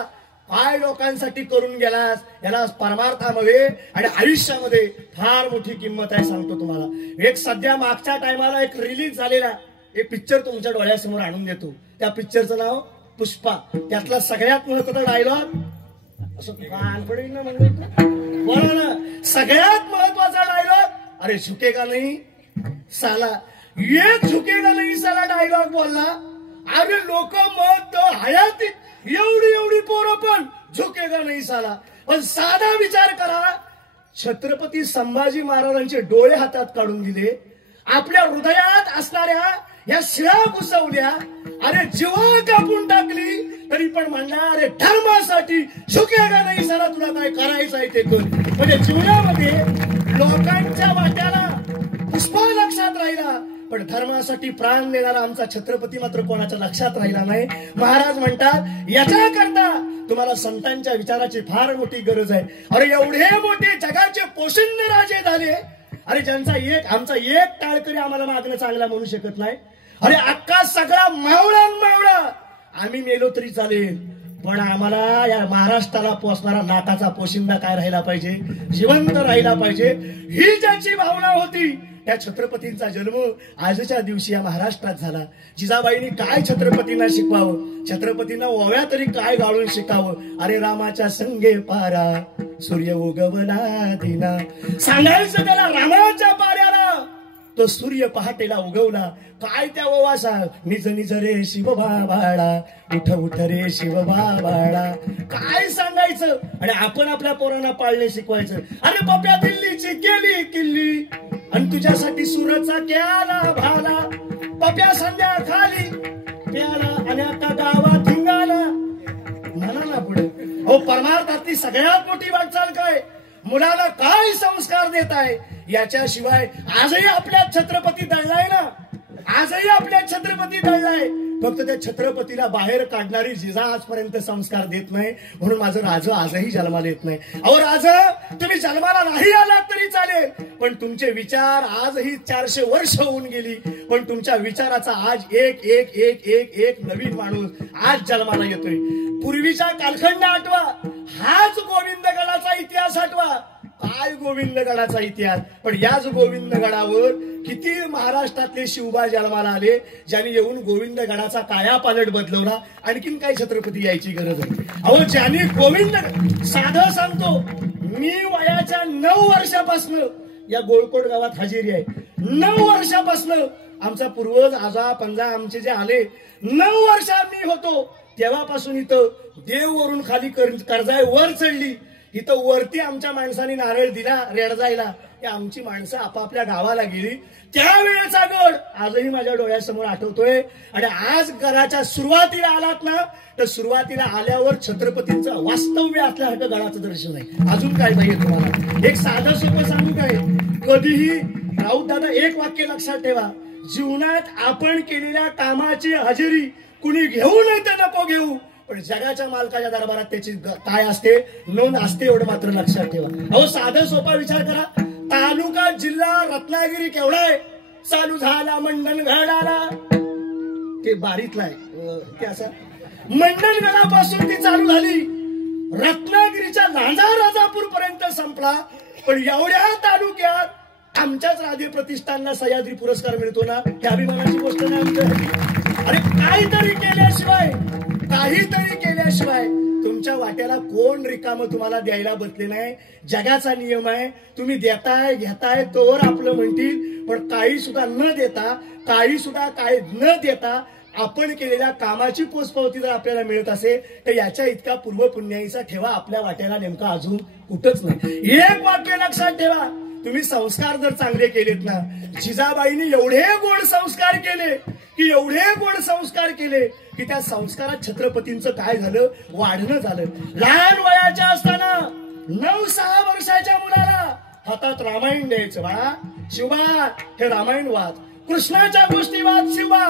काय लोकांसाठी करून गेलास, याला परमार्थामध्ये आणि आयुष्यामध्ये फार मोठी किंमत आहे. सांगतो तुम्हाला, एक सध्या मागच्या टायमाला एक रिलीज झालेला एक पिक्चर तुमच्या डोळ्यासमोर आणून देतो. त्या पिक्चरचं नाव पुष्पा. त्यातला सगळ्यात महत्वाचा डायलॉग असं कानपडी ना म्हणून बोला ना, सगळ्यात महत्वाचा डायलॉग, अरे झुकेगा नाही साला, एक झुकेगा नाही साला डायलॉग बोलला. अरे लोक मत हयाती एवढी पोरं पण झुकेगा नाही साला. पण साधा विचार करा, छत्रपती संभाजी महाराजांचे डोळे हातात काढून दिले, आपल्या हृदयात असणाऱ्या या शिळा घुसवल्या, अरे जीवा कापून टाकली, तरी पण म्हणला अरे धर्मासाठी झुकेगा नाही साला, तुला काय करायचं आहे ते कर. म्हणजे जीवनामध्ये लोकांच्या वाट्याला पुष्पा लक्षात राहिला, पण धर्मासाठी प्राण देणारा आमचा छत्रपती मात्र कोणाच्या लक्षात राहिला नाही. महाराज म्हणतात याच्याकरता तुम्हाला संतांच्या विचाराची फार मोठी गरज आहे. अरे एवढे मोठे जगाचे पोशिंदे राजे झाले, अरे ज्यांचा आमचा एक टाळकरी आम्हाला मागणं चांगला म्हणू शकत नाही. अरे अख्खा सगळा मावळा आम्ही मेलो तरी चालेल, पण आम्हाला या महाराष्ट्राला पोचणारा नाकाचा पोशिंदा काय राहिला पाहिजे, जिवंत राहिला पाहिजे. ही ज्याची भावना होती, त्या छत्रपतींचा जन्म आजच्या दिवशी या महाराष्ट्रात झाला. जिजाबाईंनी काय छत्रपतींना शिकवावं, छत्रपतींना ओव्या तरी काय गाळून शिकावं. अरे रामाच्या संगे पारा सूर्य उगवला दिना, सांगायचं त्याला रामाच्या पाऱ्याला तो सूर्य पहाटेला उगवला. काय त्या ओवासा, निज निज रे शिवबाबाळा, उठ रे शिवबाबाळा, काय सांगायचं. आणि आपण आपल्या पोरांना पाळणे शिकवायचं. अरे पप्या दिल्लीची केली किल्ली, आणि तुझ्यासाठी सुरचा केला भाला, पप्या संध्या खाली प्याला, आणि आता गावात धिंगाला. म्हणा ना पुढे, अहो परमार्थातली सगळ्यात मोठी वाटचाल काय, मुलाला काय संस्कार देत आहे, याच्याशिवाय आजही आपल्या छत्रपती दळलाय ना, आजही आपल्या छत्रपती दळलाय. फक्त त्या छत्रपतीला बाहेर काढणारी जिजा आजपर्यंत संस्कार देत नाही, म्हणून माझं राज आजही जन्माला येत नाही. अहो राज, तुम्ही जन्माला नाही आलात तरी चालेल, पण तुमचे विचार आजही 400 वर्ष होऊन गेली, पण तुमच्या विचाराचा आज एक एक एक एक एक नवीन माणूस आज जन्माला येतोय. पूर्वीचा कालखंड आठवा, हाच गोविंदगडाचा इतिहास आठवा. काय गोविंदगडाचा इतिहास, पण याच गोविंदगडावर किती महाराष्ट्रातले शिवबा जन्माला आले, ज्यांनी येऊन गोविंदगडाचा कायापालट बदलवला. आणखीन काही छत्रपती यायची गरज आहे. अहो ज्यांनी साधं सांगतो, मी वयाच्या 9 वर्षापासून या गोळकोट गावात हजेरी आहे. 9 वर्षापासून आमचा पूर्वज आजा पंजा आमचे जे आले, 9 वर्ष मी होतो तेव्हापासून इथं देववरून खाली कर्जाई वर चढली. इथं वरती आमच्या माणसांनी नारळ दिला रेडजायला, आमची माणसं आपापल्या गावाला गेली. त्यावेळेचा गड आजही माझ्या डोळ्यासमोर आठवतोय. आणि आज गडाच्या सुरुवातीला आलात ना, तर सुरुवातीला आल्यावर छत्रपतींचं वास्तव्य असल्यासारखं गडाचं दर्शन आहे. अजून काय पाहिजे तुम्हाला? एक साधं सोपं सांगू काय, कधीही राऊत दादा एक वाक्य लक्षात ठेवा, जीवनात आपण केलेल्या कामाची हजेरी कुणी घेऊ नाही तर नको घेऊ, पण जगाच्या मालकाच्या दरबारात त्याची काय असते, नोंद असते, एवढं मात्र लक्षात ठेवा. अहो साधा सोपा विचार करा, तालुका जिल्हा रत्नागिरी केवढा आहे, चालू झाला मंडणगडाला, ते बारीतला आहे ते असं, मंडणगडापासून ती चालू झाली, रत्नागिरीच्या लांजा राजापूर पर्यंत संपला. पण एवढ्या तालुक्यात आमच्याच राधे प्रतिष्ठानला सह्याद्री पुरस्कार मिळतो ना, ही अभिमानाची गोष्ट नाही आमच्या. अरे काहीतरी केल्याशिवाय तुमच्या वाट्याला कोण रिकामं तुम्हाला द्यायला बसले नाही. जगाचा नियम आहे, तुम्ही देताय घेताय तोवर आपलं म्हणतील, पण काही सुद्धा न देता आपण केलेल्या कामाची पोचपावती जर आपल्याला मिळत असेल तर याच्या इतका पूर्वपुण्याईचा ठेवा आपल्या वाट्याला नेमका अजून कुठंच नाही. एक वाक्य लक्षात ठेवा, तुम्ही संस्कार जर चांगले केलेत ना, जिजाबाईंनी एवढे गोड संस्कार केले की त्या संस्कारात छत्रपतींचं काय झालं, वाढणं झालं. लहान वयाच्या असताना 9-6 वर्षाच्या मुलाला हातात रामायण द्यायचं. बाळा शिवबा हे रामायण वाच, कृष्णाच्या गोष्टी वाच शिवबा,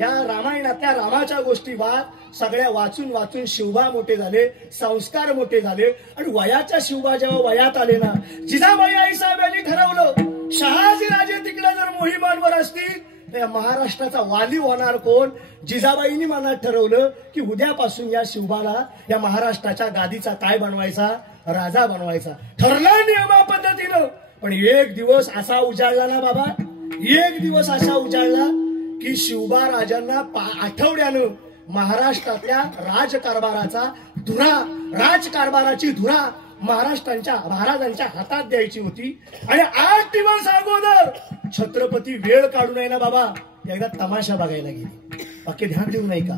या रामायणातल्या रामाच्या गोष्टी वाच. सगळ्या वाचून शिवबा मोठे झाले, संस्कार मोठे झाले. आणि वयाच्या शिवबा जेव्हा वयात आले ना, जिजाबाई आईसाहेब यांनी ठरवलं, शहाजी राजे तिकडे जर मोहिमांवर असतील तर महाराष्ट्राचा वाली होणार कोण. जिजाबाईंनी मनात ठरवलं की उद्यापासून या शिवबाला या महाराष्ट्राच्या गादीचा काय बनवायचा, राजा बनवायचा. ठरलं नियमा पद्धतीनं. पण एक दिवस असा उजाडला ना बाबा, की शिवबा राजांना आठवड्यानं महाराष्ट्रातल्या राजकारभाराची धुरा महाराजांच्या हातात द्यायची होती. आणि 8 दिवस अगोदर छत्रपती वेळ काढून आहे ना बाबा, एकदा तमाशा बघायला गेले. बाकी ध्यान देऊ नाही का,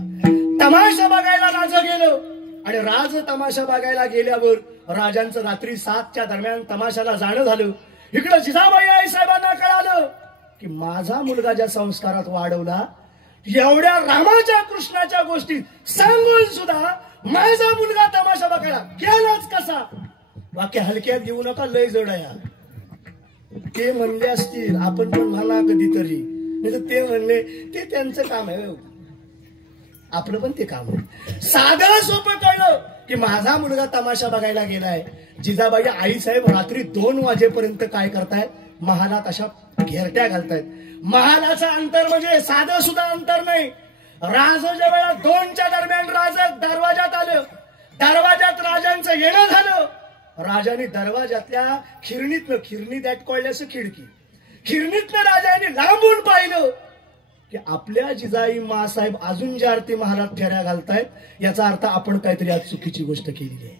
तमाशा बघायला राजा गेलं. आणि तमाशा बघायला गेल्यावर राजांचं रात्री 7च्या दरम्यान तमाशाला जाणं झालं. इकडं जिजाबाई आई साहेबांना कळालं की माझा मुलगा ज्या संस्कारात वाढवला, एवढ्या रामाच्या कृष्णाच्या गोष्टी सांगून सुद्धा माझा मुलगा तमाशा बघायला गेलाच कसा. वाक्य हलक्यात घेऊ नका, लय जड आहे. ते म्हणले असतील, आपण पण म्हणा कधीतरी, नाही तर ते म्हणले ते त्यांचं काम आहे, आपलं पण ते काम आहे. साधं सोपं कळलं की माझा मुलगा तमाशा बघायला गेलाय. जिजाबाई आईसाहेब रात्री 2 वाजेपर्यंत काय करतायत, महालात अशा घेरट्या घालतायत. महालाचं अंतर म्हणजे साधं सुद्धा अंतर नाही. राजाच्या वेळा 2च्या दरम्यान राजा दरवाजात आलं. दरवाजात राजांचं येणं झालं. राजाने दरवाजातल्या खिरणी दॅट कळल्याचं खिरणीतनं राजाने लांबून पाहिलं की आपल्या जिजाई मासाहेब अजून ज्या आरती महालात फेऱ्या घालतायत, याचा अर्थ आपण काहीतरी आज चुकीची गोष्ट केलेली आहे.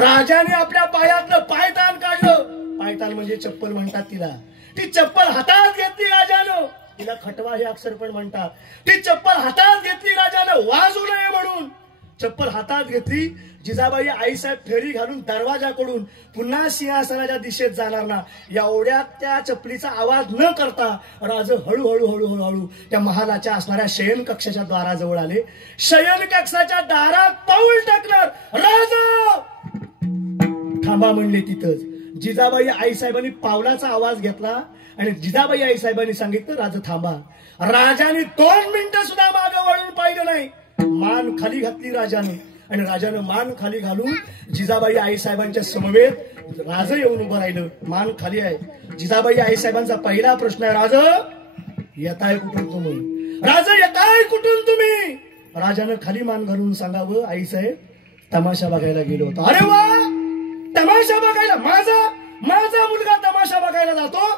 राजाने आपल्या पायातलं पायतान काढलं. पायतान म्हणजे चप्पल म्हणतात तिला. ती चप्पल हातात घेतली राजानं, तिला खटवा हे अक्षर पण म्हणतात. ती चप्पल हातात घेतली राजानं, वाजू नये म्हणून चप्पल हातात घेतली. जिजाबाई आईसाहेब फेरी घालून दरवाजाकडून पुन्हा सिंहासनाच्या दिशेत जाणार ना, एवढ्या त्या चपलीचा आवाज न करता राज हळूहळू त्या महालाच्या असणाऱ्या शयन कक्षाच्या दाराजवळ आले. शयन कक्षाच्या दारात पाऊल टाकणार, राजा थांबा म्हणले. तिथंच जिजाबाई आईसाहेबांनी पावलाचा आवाज घेतला आणि जिजाबाई आईसाहेबांनी सांगितलं, राजा थांबा. राजाने 2 मिनिटं सुद्धा मागं वळून पाहिलं नाही. मान खाली घातली राजाने आणि राजानं मान खाली घालून जिजाबाई आईसाहेबांच्या समवेत राजा येऊन उभं राहिलं. मान खाली आहे. जिजाबाई आईसाहेबांचा पहिला प्रश्न आहे, राजा येताय कुठून तुम्ही? राजा येताय कुठून तुम्ही? राजानं खाली मान घालून सांगावं, आईसाहेब तमाशा बघायला गेलो होतो. अरे वा, तमाशा बघायला? माझा मुलगा तमाशा बघायला जातो?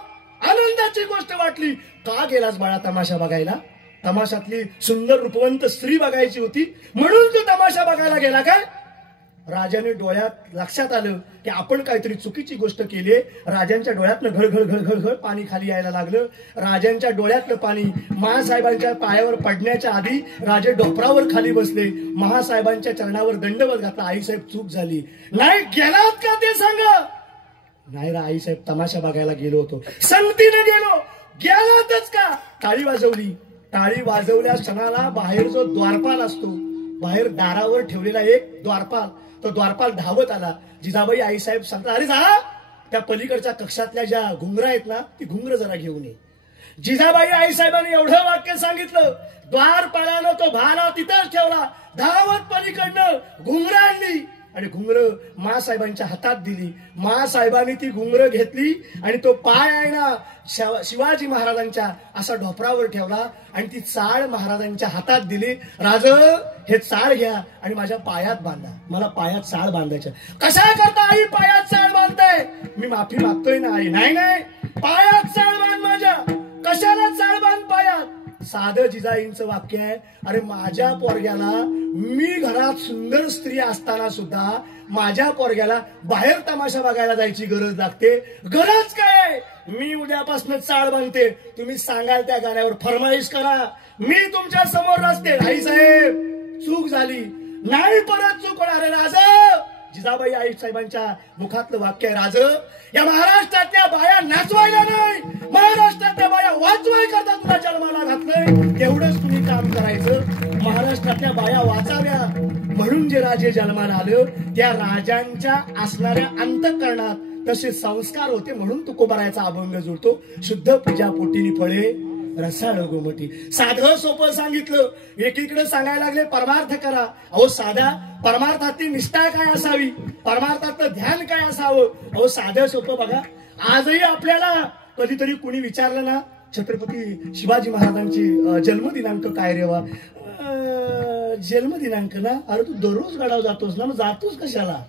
आनंदाची गोष्ट वाटली. का गेलास बाळा तमाशा बघायला? तमाशातली सुंदर रूपवंत स्त्री बघायची होती म्हणून तू तमाशा बघायला गेला काय? राजाने डोळ्यात लक्षात आलं की आपण काहीतरी चुकीची गोष्ट केली. राजांच्या डोळ्यातनं घळ पाणी खाली यायला लागलं. राजांच्या डोळ्यातलं पाणी महासाहेबांच्या पायावर पडण्याच्या आधी राजे डोपरावर खाली बसले. महासाहेबांच्या चरणावर दंडवत घातला. आईसाहेब चूक झाली. नाही गेलात का ते सांगा? नाही रा आईसाहेब, तमाशा बघायला गेलो होतो. संगतीने गेलो. गेलातच का? टाळी वाजवली. टाळी वाजवल्या क्षणाला बाहेर जो द्वारपाल असतो, बाहेर दारावर ठेवलेला एक द्वारपाल, तो द्वारपाल धावत आला. जिजाबाई आईसाहेब सांगतात, अरे जा त्या पलीकडच्या कक्षातल्या ज्या घुंगरा आहेत ना, ती घुंगर जरा घेऊन ये. जिजाबाई आईसाहेबांनी एवढं वाक्य सांगितलं. द्वारपालानं तो भाला तिथंच ठेवला. धावत पलीकडनं घुंगर आणली आणि घुंगर महासाहेबांच्या हातात दिली. महासाहेबांनी ती घुंगर घेतली आणि तो पाय आहे ना शिवाजी महाराजांच्या असा ढोपरावर ठेवला आणि ती चाळ महाराजांच्या हातात दिली. राज, हे चाळ घ्या आणि माझ्या पायात बांधा. मला पायात चाळ बांधायच्या. कशा करता आई पायात चाळ बांधताय? मी माफी मागतोय ना आई. नाही, पायात चाळबान माझ्या, कशाला चाळबान पायात? साधं जिजाईंचं वाक्य आहे, अरे माझ्या पोरग्याला मी घरात सुंदर स्त्री असताना सुद्धा माझ्या पोरग्याला बाहेर तमाशा बघायला जायची गरज लागते. गरज काय आहे? मी उद्यापासून चाळ बांधते, तुम्ही सांगाल त्या गाण्यावर फरमाईश करा, मी तुमच्या समोर रस्ते. आई साहेब चूक झाली, नाही परत चूक होणार आहे. राज जिजाबाई आई साहेबांच्या मुखातलं वाक्य आहे, राज या महाराष्ट्रातल्या बाया नाचवायला नाही, महाराष्ट्रातल्या बाया वाचवाय करता तुला जन्माला घातलंय, तेवढंच तुम्ही काम करायचं. महाराष्ट्रातल्या बाया वाचाव्या म्हणून जे राजे जन्माला आलं, त्या राजांच्या असणाऱ्या अंतःकरणात तसे संस्कार होते, म्हणून तुकोबारायाचा अभंग जुळतो, शुद्ध पूजा पोटीनी फळे रसाळ गोमटी. साधं सोपं सांगितलं, एकीकडे सांगायला लागले परमार्थ करा. अहो साध्या परमार्थातली निष्ठा काय असावी, परमार्थातलं ध्यान काय असावं? अहो साधं सोपं बघा. आजही आपल्याला कधीतरी कुणी विचारलं ना, छत्रपती शिवाजी महाराजांची जन्मदिनांक काय रेवा? जन्मदिनांक ना? अरे तू दररोज गडावर जातोस ना, मग जातोस कशाला?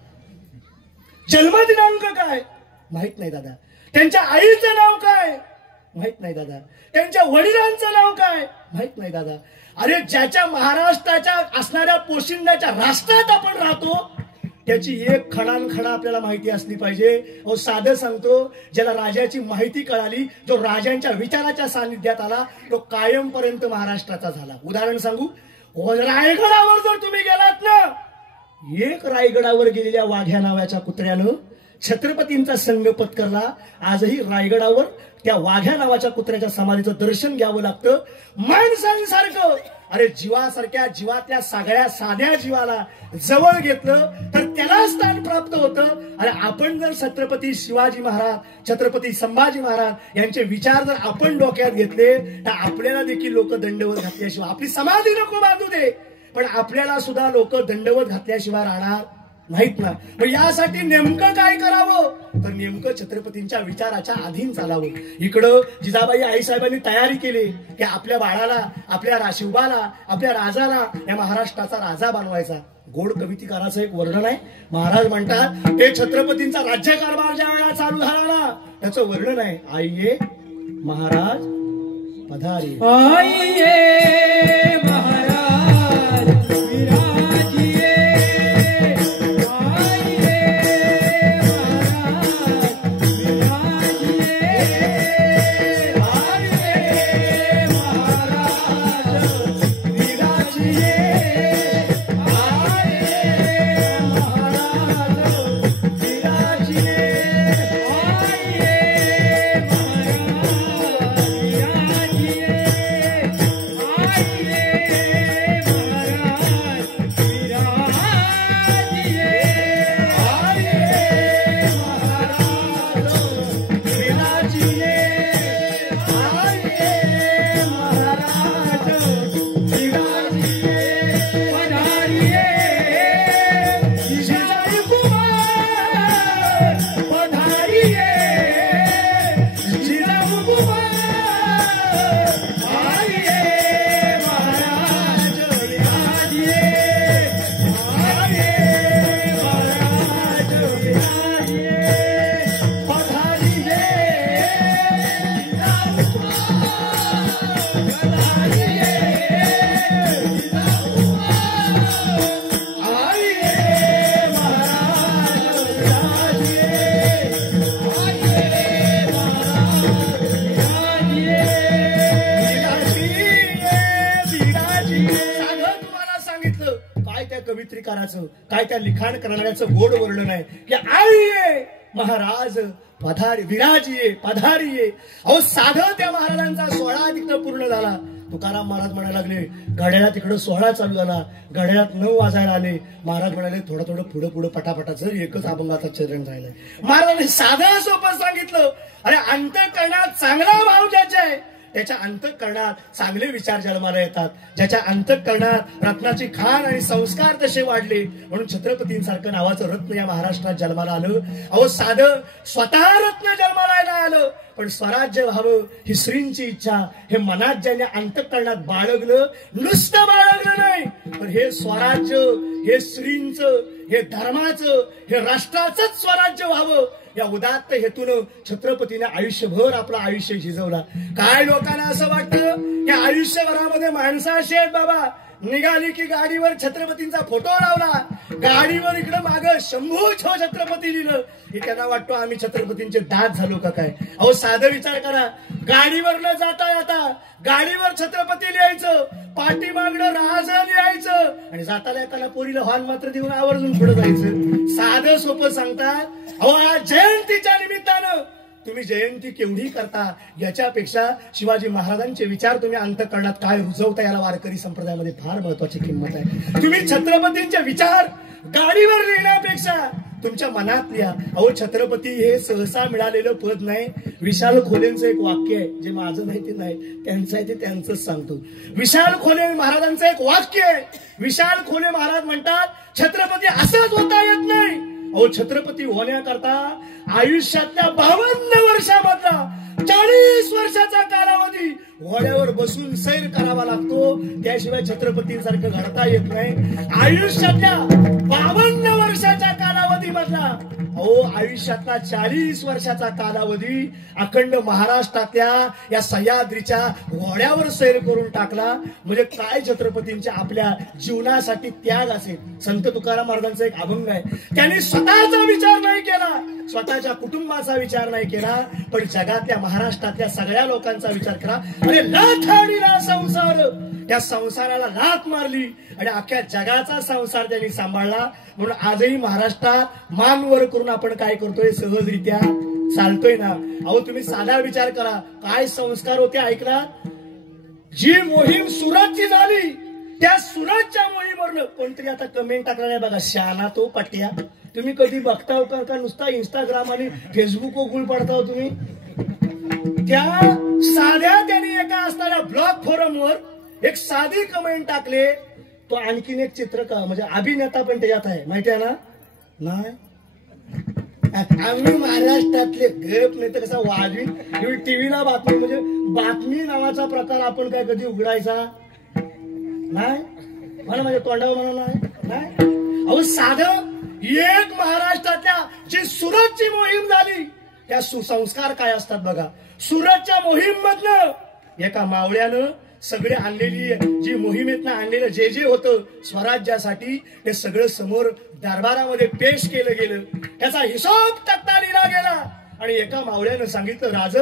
जन्मदिनांक काय माहित नाही दादा. त्यांच्या आईचं नाव काय माहित नाही दादा. त्यांच्या वडिलांचं नाव काय माहित नाही दादा. अरे ज्याच्या महाराष्ट्राच्या असणाऱ्या पोशिंद्याच्या राष्ट्रात आपण राहतो, त्याची एक खणानखणा आपल्याला माहिती असली पाहिजे. अहो साधं सांगतो, ज्याला राजाची माहिती कळाली, जो राजांच्या विचाराच्या सानिध्यात आला, तो कायमपर्यंत महाराष्ट्राचा झाला. उदाहरण सांगू, रायगडावर जर तुम्ही गेलात ना, एक रायगडावर गेलेल्या वाघ्या नावाच्या कुत्र्यानं छत्रपतींचा संघ पत्करला. आजही रायगडावर त्या वाघ्या नावाच्या कुत्र्याच्या समाधीचं दर्शन घ्यावं लागतं माणसांसारखं. अरे जीवासारख्या जीवातल्या सगळ्या साध्या जीवाला जवळ घेतलं तर त्याला स्थान प्राप्त होतं. अरे आपण जर छत्रपती शिवाजी महाराज, छत्रपती संभाजी महाराज यांचे विचार जर आपण डोक्यात घेतले, तर आपल्याला देखील लोक दंडवत घातल्याशिवाय, आपली समाधी नको बांधू दे, पण आपल्याला सुद्धा लोक दंडवत घातल्याशिवाय राहणार नाहीत ना. मग यासाठी नेमकं काय करावं, तर नेमकं छत्रपतींच्या विचाराच्या अधीन चालावं. इकडं जिजाबाई आईसाहेबांनी तयारी केली की आपल्या बाळाला, आपल्या शिवबाला, आपल्या राजाला या महाराष्ट्राचा राजा बनवायचा. गोड कवितेकाराचं एक वर्णन आहे. महाराज म्हणतात, ते छत्रपतींचा राज्यकारभार ज्या वेळा चालू झाला ना, त्याचं वर्णन आहे, आइये महाराज पधारी, आइये महाराज विराजिए, कवित्रीकाराचं काय त्या लिखाण करणाऱ्याचं गोड वर्णन आहे की आइये महाराज पधारी, विराजिये पधारिये. अहो साधं त्या महाराजांचा सोहळा तिकडं पूर्ण झाला. तुकाराम महाराज म्हणायला लागले, घड्याळात तिकडं सोहळा चालू झाला, घड्याळात 9 वाजायला आले. महाराज म्हणाले, थोडं थोडं पुढे पुढे पटापटा, जर एकच अभंगाचा चरण राहिलाय. महाराजांनी साधं सोपं सांगितलं, अरे अंतःकरणात चांगला भाव ज्याचा आहे, त्याच्या अंतःकरणात चांगले विचार जन्माला येतात. ज्याच्या अंतःकरणात रत्नाची खाण आणि संस्कार तसे वाढले, म्हणून छत्रपतींसारखं नावाचं रत्न या महाराष्ट्रात जन्माला आलं. अहो साधं स्वतः रत्न जन्माला आलं, पण स्वराज्य व्हावं ही श्रींची इच्छा, हे मनात ज्याने अंतःकरणात बाळगलं, नुसतं बाळगलं नाही, पण हे स्वराज्य, हे श्रींचं, हे धर्माचं, हे राष्ट्राचंच स्वराज्य व्हावं, या उदात्त हेतून छत्रपतीने आयुष्यभर आपलं आयुष्य झिजवला. काय लोकांना असं वाटतं की आयुष्यभरामध्ये माणसं अशी आहेत बाबा, निघाली की गाडीवर छत्रपतींचा फोटो लावला, गाडीवर इकडे माग शंभू छो छत्रपती लिहिलं, हे त्यांना वाटतो आम्ही छत्रपतींचे दात झालो का काय. अहो साधं विचार करा, गाडीवर न जाता आता गाडीवर छत्रपती लिहायचं, पाठीमागणं राज लिहायचं आणि जाताना येताना पोरीला हॉर्न मात्र देऊन आवर्जून पुढे जायचं. साधं सोपं सांगतात. अहो आज जयंतीच्या निमित्तानं तुम्ही जयंती केवढी करता, याच्यापेक्षा शिवाजी महाराजांचे विचार तुम्ही अंतःकरणात काय रुजवता याला वारकरी संप्रदायामध्ये फार महत्वाची किंमत आहे. तुम्ही छत्रपतींचे विचार गाडीवर लिहिण्यापेक्षा तुमच्या मनात लिहा. अहो छत्रपती हे सहसा मिळालेलं पद नाही. विशाल खोलेंचं एक वाक्य आहे, जे माझं नाही ते नाही, त्यांचं आहे ते त्यांचंच सांगतो. विशाल खोले महाराजांचं एक वाक्य आहे. विशाल खोले महाराज म्हणतात छत्रपती असंच होता येत नाही. अहो छत्रपती होण्याकरता आयुष्यातल्या 52 वर्षामधला 40 वर्षाचा कालावधी घोड्यावर बसून सैर करावा लागतो, त्याशिवाय छत्रपतींसारखं घडता येत नाही. आयुष्यातल्या 52 वर्षाच्या कालावधी मधला अहो आयुष्यातला 40 वर्षाचा कालावधी अखंड महाराष्ट्रातल्या या सह्याद्रीच्या घोड्यावर सैर करून टाकला. म्हणजे काय छत्रपतींच्या आपल्या जीवनासाठी त्याग असेल. संत तुकाराम महाराजांचा एक अभंग आहे, त्यांनी स्वतःचा विचार नाही केला, स्वतःच्या कुटुंबाचा विचार नाही केला, पण जगातल्या महाराष्ट्रातल्या सगळ्या लोकांचा विचार करा. अरे लाथ आणला संसार, त्या संसाराला लाथ मारली आणि अख्ख्या जगाचा संसार त्यांनी सांभाळला. म्हणून आजही महाराष्ट्रात मान वर करून आपण काय करतोय, सहजरित्या चालतोय ना. अहो तुम्ही साधा विचार करा, काय संस्कार होते ऐकला. जी मोहीम सुरतची झाली, त्या सुरतच्या मोहीमवरनं कोणतरी आता कमेंट टाकणार आहे बघा, शाना तो पट्या. तुम्ही कधी बघताव का नुसता इंस्टाग्राम आणि फेसबुक गुळ पडताव तुम्ही. त्या साध्या त्यांनी एका असणाऱ्या ब्लॉग फोरमवर एक साधी कमेंट टाकले, तो आणखीन एक चित्र का म्हणजे अभिनेता पण त्याच्यात आहे, माहिती आहे ना. नाही आम्ही महाराष्ट्रातले गप नाही तर कसा वाजवी टीव्हीला बातमी म्हणजे बातमी नावाचा प्रकार आपण काय कधी उघडायचा नाही. मला माझ्या तोंडावर म्हणा नाही. अहो साधं एक महाराष्ट्रातल्या जी सुरतची मोहीम झाली, त्या सुसंस्कार काय असतात बघा. सुरतच्या मोहीम मधनं एका मावळ्यानं सगळे आणलेली जी मोहिमेतनं आणलेलं जे जे होतं स्वराज्यासाठी ते सगळं समोर दरबारामध्ये पेश केलं गेलं. त्याचा हिशोब तक्ता लिहिला गेला आणि एका मावळ्यानं सांगितलं, राज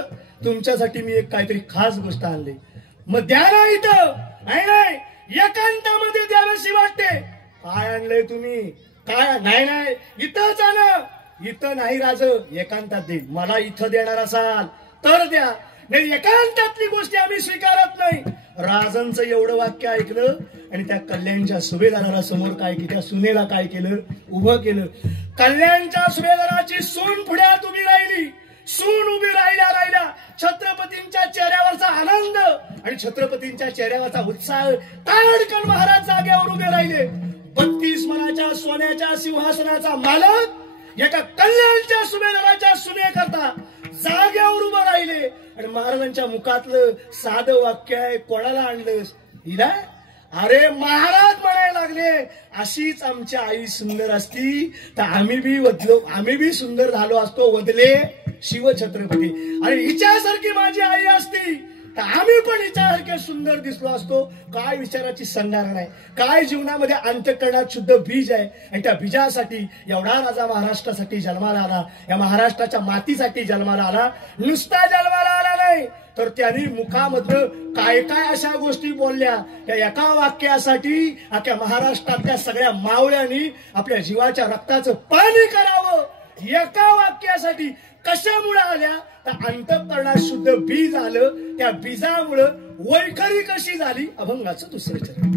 तुमच्यासाठी मी एक काहीतरी खास गोष्ट आणली, मग द्या ना इथं. नाही एकांतामध्ये द्यावीशी वाटते. काय आणलंय तुम्ही, काय. नाही इथंच आण. इथं नाही राज, एकांतात दे. मला इथं देणार असाल तर द्या, नाही एकांतातली गोष्टी आम्ही स्वीकारत नाही. राजांचं एवढं वाक्य ऐकलं आणि त्या कल्याणच्या सुभेदाराला समोर काय की त्या सुनेला काय केलं, उभं केलं. कल्याणच्या सुभेदाराची सून पुढ्यात उभी राहिली. सून उभी राहिल्या छत्रपतींच्या चेहऱ्यावरचा आनंद आणि छत्रपतींच्या चेहऱ्यावरचा उत्साह. ताडकन महाराज जागेवर उभे राहिले. 32 मनाच्या सोन्याच्या सिंहासनाचा मालक एका कल्याणच्या सुभेदाराच्या सुनेकरता जागेवर उभं राहिले आणि महाराजांच्या मुखातलं साधं वाक्य आहे, कोणाला आणलंस हिला. अरे महाराज म्हणायला लागले, अशीच आमची आई सुंदर असती तर आम्ही बी सुंदर झालो असतो, वदले शिवछत्रपती. आणि हिच्यासारखी माझी आई असती तर आम्ही पण हिच्यासारखे सुंदर दिसलो असतो. काय विचाराची संधार नाही, काय जीवनामध्ये अंतःकरणात शुद्ध बीज आहे आणि त्या बीजासाठी एवढा राजा महाराष्ट्रासाठी जन्माला आला, या महाराष्ट्राच्या मातीसाठी जन्माला आला. नुसता जन्माला आला नाही तर त्यांनी मुखामधनं काय काय अशा गोष्टी बोलल्या, त्या एका वाक्यासाठी अख्ख्या महाराष्ट्रातल्या सगळ्या मावळ्यांनी आपल्या जीवाच्या रक्ताचं पाणी करावं. एका वाक्यासाठी कशामुळे आल्या तर अंतःकरणात शुद्ध बीज आलं, त्या बीजामुळं वैखरी कशी झाली. अभंगाचं दुसरं चरण.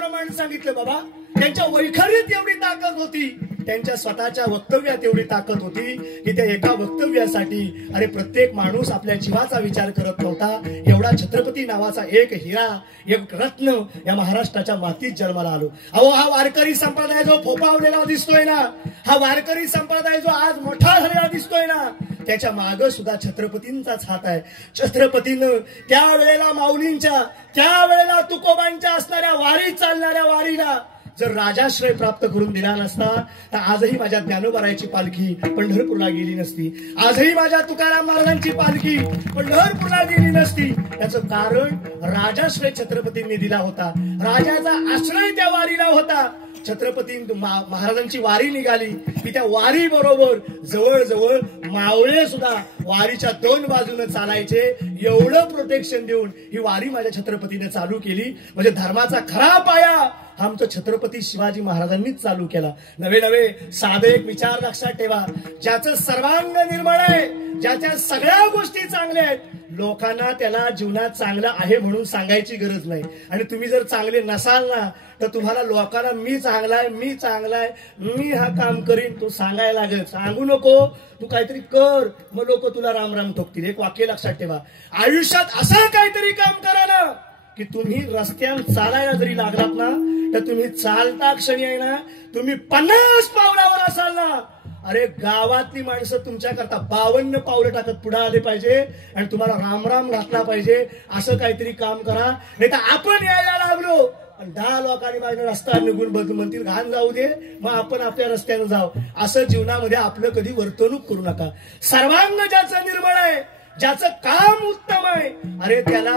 प्रमाण सांगितलं बाबा. त्यांच्या वैखरीत एवढी ताकद होती, त्यांच्या स्वतःच्या वक्तव्यात एवढी ताकद होती की त्या एका वक्तव्यासाठी अरे प्रत्येक माणूस आपल्या जीवाचा विचार करत नव्हता. एवढा छत्रपती नावाचा एक हिरा, एक रत्न या महाराष्ट्राच्या मातीत जन्माला आलो. अहो, हा वारकरी संप्रदाय जो फोपावलेला दिसतोय ना, हा वारकरी संप्रदाय जो आज मोठा झालेला दिसतोय ना, त्याच्या माग सुद्धा छत्रपतींचाच हात आहे. छत्रपतीनं त्यावेळेला माऊलींच्या, त्यावेळेला तुकोबांच्या असणाऱ्या वारी चालणाऱ्या वारीला जर राजाश्रय प्राप्त करून दिला नसता तर आजही माझ्या ज्ञानोबारायची पालखी पंढरपूरला गेली नसती. आजही माझ्या तुकाराम महाराजांची पालखी पंढरपूरला गेली नसती. याचं कारण राजाश्रय छत्रपतींनी दिला होता. राजाचा आश्रय त्या वारीला होता. छत्रपती महाराजांची वारी निघाली की त्या वारी बरोबर जवळजवळ मावळे सुद्धा वारीच्या दोन बाजूने चालायचे. एवढं प्रोटेक्शन देऊन ही वारी माझ्या छत्रपतीने चालू केली. म्हणजे धर्माचा खरा पाया आमचं छत्रपती शिवाजी महाराजांनीच चालू केला. नवे नवे साधे एक विचार लक्षात ठेवा. ज्याचं सर्वांग निर्मळ आहे, ज्याच्या सगळ्या गोष्टी चांगल्या आहेत, लोकांना त्याला जीवनात चांगलं आहे म्हणून सांगायची गरज नाही. आणि तुम्ही जर चांगले नसाल ना तर तुम्हाला लोकांना मी चांगलाय, मी चांगलाय, मी हा काम करीन तो सांगायला लागेल. सांगू नको, तू काहीतरी कर, मग लोक तुला राम राम ठोकतील. एक वाक्य लक्षात ठेवा, आयुष्यात असं काहीतरी काम करा ना की तुम्ही रस्त्यावर चालायला जरी लागलात ना तर तुम्ही चालता क्षणी आहे ना, तुम्ही 50 पावलावर असाल ना, अरे गावातली माणसं तुमच्याकरता 52 पावलं टाकत पुढे आले पाहिजे आणि तुम्हाला राम राम घातला पाहिजे. असं काहीतरी काम करा. नाही तर आपण यायला लागलो आणि 10 लोकांनी माझ्या रस्ता निघून बघ म्हणतील घाण जाऊ दे, मग आपण आपल्या रस्त्याने जाऊ. असं जीवनामध्ये आपलं कधी वर्तणूक करू नका. सर्वांग ज्याचं निर्मळ आहे, ज्याचं काम उत्तम आहे, अरे त्याला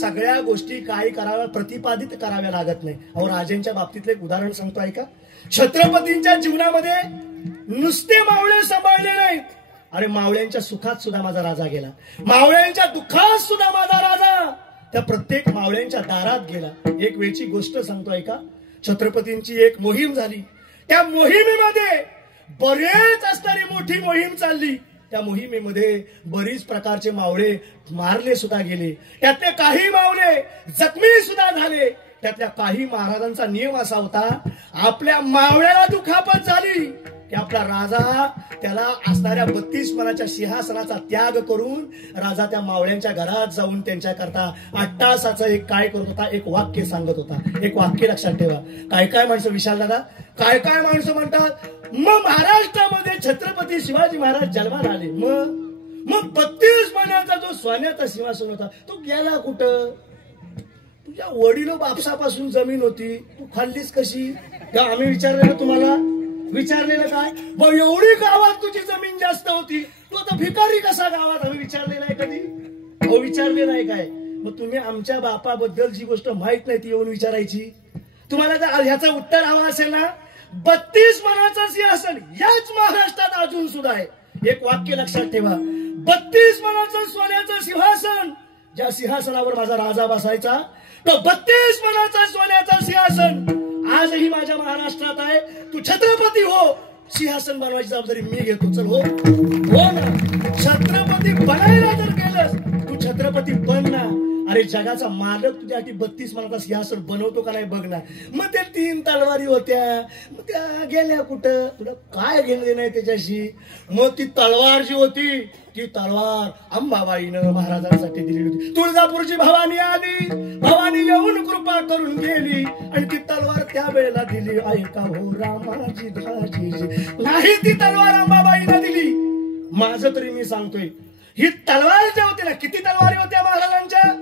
सगळ्या गोष्टी काय कराव्या, प्रतिपादित कराव्या लागत नाही. अहो, राजांच्या बाबतीतलं एक उदाहरण सांगतो ऐका. छत्रपतींच्या जीवनामध्ये नुसते मावळे सांभाळले नाहीत. अरे मावळ्यांच्या सुखात सुद्धा माझा राजा गेला, मावळ्यांच्या दुःखात सुद्धा माझा राजा त्या प्रत्येक मावळ्यांच्या दारात गेला. एक वेळची गोष्ट सांगतो ऐका. छत्रपतींची एक मोहीम झाली. त्या मोहिमेमध्ये बरेच असणारी मोठी मोहीम चालली. त्या मोहिमेमध्ये बरीच प्रकारचे मावळे मारले सुद्धा गेले. त्यातले काही मावळे जखमी सुद्धा झाले. त्यातल्या काही महाराजांचा नियम असा होता, आपल्या मावळ्याला दुखापत झाली की आपला राजा त्याला असणाऱ्या 32 मनाच्या सिंहासनाचा त्याग करून राजा त्या मावळ्यांच्या घरात जाऊन त्यांच्याकरता 8 तासाचं एक काय करत होता, एक वाक्य सांगत होता. एक वाक्य लक्षात ठेवा. काय काय माणसं, विशाल दादा, काय काय माणसं म्हणतात, मग महाराष्ट्रामध्ये छत्रपती शिवाजी महाराज जन्माला आले, मग 32 मनाचा जो सोन्याचा सिंहासन होता तो गेला कुठं? तुझ्या वडिलो बापसापासून जमीन होती, तू खाल्लीस कशी? आम्ही विचारलेलं तुम्हाला, विचारलेलं काय भाऊ, एवढी गावात तुझी जमीन जास्त होती, तू आता भिकारी कसा गावात? आम्ही विचारलेलं आहे कधी? हो, विचारलेलं आहे काय? मग तुम्ही आमच्या बापाबद्दल जी गोष्ट माहित नाही ती येऊन विचारायची. तुम्हाला जर ह्याचं उत्तर हवं असेल ना, 32 मनाचं सिंहासन याच महाराष्ट्रात अजून सुद्धा आहे. एक वाक्य लक्षात ठेवा, 32 मनाचं सोन्याचं सिंहासन, ज्या सिंहासनावर माझा राजा बसायचा, तो 32 मनाचा सोन्याचा सिंहासन आजही माझ्या महाराष्ट्रात आहे. तू छत्रपती हो, सिंहासन बनवायची जबाबदारी मी घेतो. चल हो ना, छत्रपती बनायला जर केलंस तू छत्रपती बन ना. अरे जगाचा मालक तुझ्यासाठी 32 मनाचा सिंहासन बनवतो का नाही बघ ना. मग ते 3 तलवारी होत्या, मग त्या गेल्या कुठं? तुला काय घेणं नाही त्याच्याशी? मग ती तलवार जी होती, ती तलवार अंबाबाईनं महाराजांसाठी दिली होती. तुळजापूरची भवानी आली, भवानी येऊन कृपा करून गेली आणि ती तलवार त्या वेळेला दिली. ऐका हो रामाची धाजी नाही, ती तलवार अंबाबाईनं दिली. माझं तरी मी सांगतोय, ही तलवार ज्या होती ना, किती तलवारी होत्या महाराजांच्या?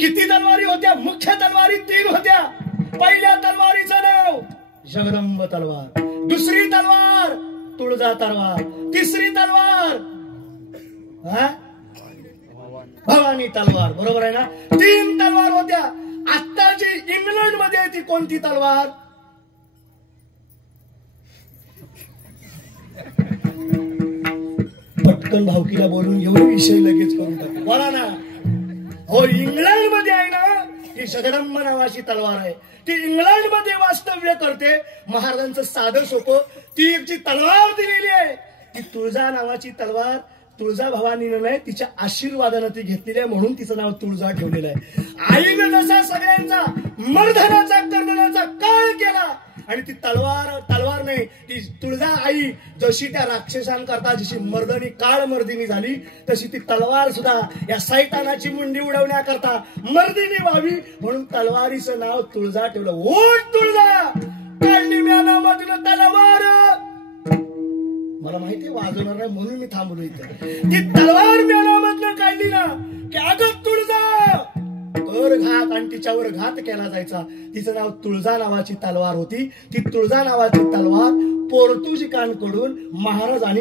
किती तलवारी होत्या? मुख्य तलवारी 3 होत्या. पहिल्या तलवारीचं नाव जगदंब तलवार, दुसरी तलवार तुळजा तलवार, तिसरी तलवार भवानी तलवार. बरोबर आहे ना? 3 तलवार होत्या. आता जी इंग्लंड मध्ये ती कोणती तलवार? पटकन भावकीला बोलून एवढे विषय लगेच करून टाकतो. बोला ना. हो, इंग्लंड मध्ये आहे ना ती जगदंब नावाची तलवार आहे. ती इंग्लंड मध्ये वास्तव्य करते. महाराजांचं साधं सोपं ती एक जी तलवार दिलेली आहे, ती तुळजा नावाची तलवार तुळजाभवानीनं नाही, तिच्या आशीर्वादानं ती घेतलेली आहे, म्हणून तिचं नाव तुळजा ठेवलेलं आहे. आईनं जसा सगळ्यांचा मर्दनाचा कर्दनाचा काळ केला आणि ती तलवार नाही, ती तुळजा आई जशी त्या राक्षसांकरता जशी मर्दनी काळ मर्दिनी झाली, तशी ती तलवार सुद्धा या सैतानाची मुंडी उडवण्याकरता मर्दिनी व्हावी, म्हणून तलवारीचं नाव तुळजा ठेवलं. ओट तुळजा काढली म्यानामधून तलवार. मला माहितीये वाजवणार नाही म्हणून मी थांबलो इथे. ती तलवार म्यानामधून काढली ना की अगं तुळजा कर घात आणि तिच्यावर घात केला जायचा. तिचं नाव तुळजा नावाची तलवार होती. ती तुळजा नावाची तलवार पोर्तुगीजांकडून महाराजांनी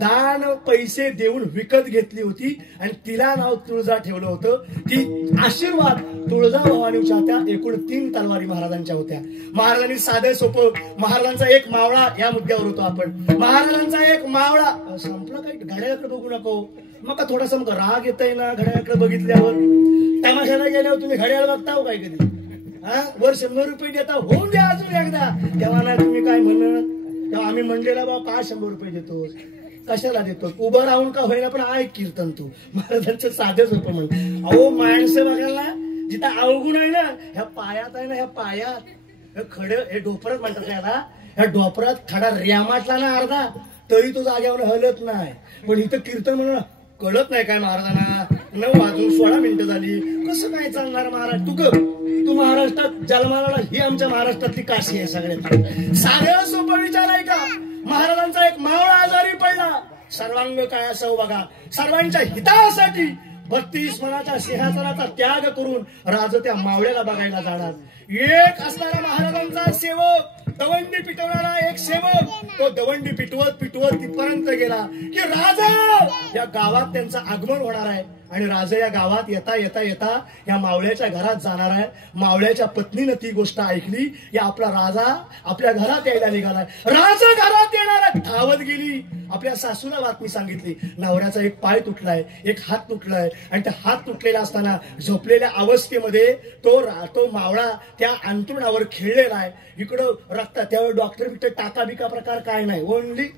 दान पैसे देऊन विकत घेतली होती आणि तिला नाव तुळजा ठेवलं होतं. ती आशीर्वाद तुळजाभवानीच्या त्या एकूण 3 तलवारी महाराजांच्या होत्या. महाराजांनी साधे सोपं महाराजांचा एक मावळा या मुद्द्यावर होतो आपण. महाराजांचा एक मावळा संपला. काही घड्याळाकडे बघू नको मग का थोडासा मग राग येतय ना घड्याळाकडे बघितल्यावर. तमाशाला गेल्यावर तुम्ही घड्याळ बघता काय कधी? हा वर 100 रुपये देता होऊन द्या अजून एकदा. तेव्हा नाही तुम्ही काय म्हणत, तेव्हा आम्ही म्हणलेला बाबा का 100 रुपये देतो, कशाला देतो? उभं राहून का होईना पण ऐक कीर्तन तू. महाराजांचं साधेच होतं म्हण. अहो माणसं बघायला ना जिथं अवगुण आहे ना ह्या पायात आहे ना, ह्या पायात खडे हे डोपरत म्हणतात याला, ह्या डोपरात खडा रेमाटला ना अर्धा तरी तो जाग्यावर हलत नाही. पण इथं कीर्तन म्हणून कळत नाही काय महाराजांना? 9 वाजून 16 मिनिटं झाली, कसं काय चालणार महाराज? तू महाराष्ट्रात जन्माला, ही आमच्या महाराष्ट्रातली काशी आहे सगळ्यात. साधं सोपं विचार आहे का? महाराजांचा एक मावळा आजारी पडला. सर्वांग काय असं बघा, सर्वांच्या हितासाठी 32 मनाच्या सिंहासनाचा त्याग करून राज त्या मावळ्याला बघायला जाणार. एक असणारा महाराजांचा सेवक, दवंडी पिटवणारा एक सेवक, तो दवंडी पिटवत तिथपर्यंत गेला की राजा या गावात त्यांचं आगमन होणार आहे. आणि राजा या गावात येता या मावळ्याच्या घरात जाणार आहे. मावळ्याच्या पत्नीनं ती गोष्ट ऐकली. या आपला राजा आपल्या घरात यायला निघालाय. राजा घरात येणार धावत गेली. आपल्या सासूला बातमी सांगितली, नवऱ्याचा एक पाय तुटलाय, एक हात तुटलाय. आणि त्या हात तुटलेला असताना झोपलेल्या अवस्थेमध्ये तो मावळा त्या अंतरुणावर खेळलेला आहे. इकडं रक्त, त्यावेळी डॉक्टर बिक्टर टाका बिका प्रकार काय नाही, ओनली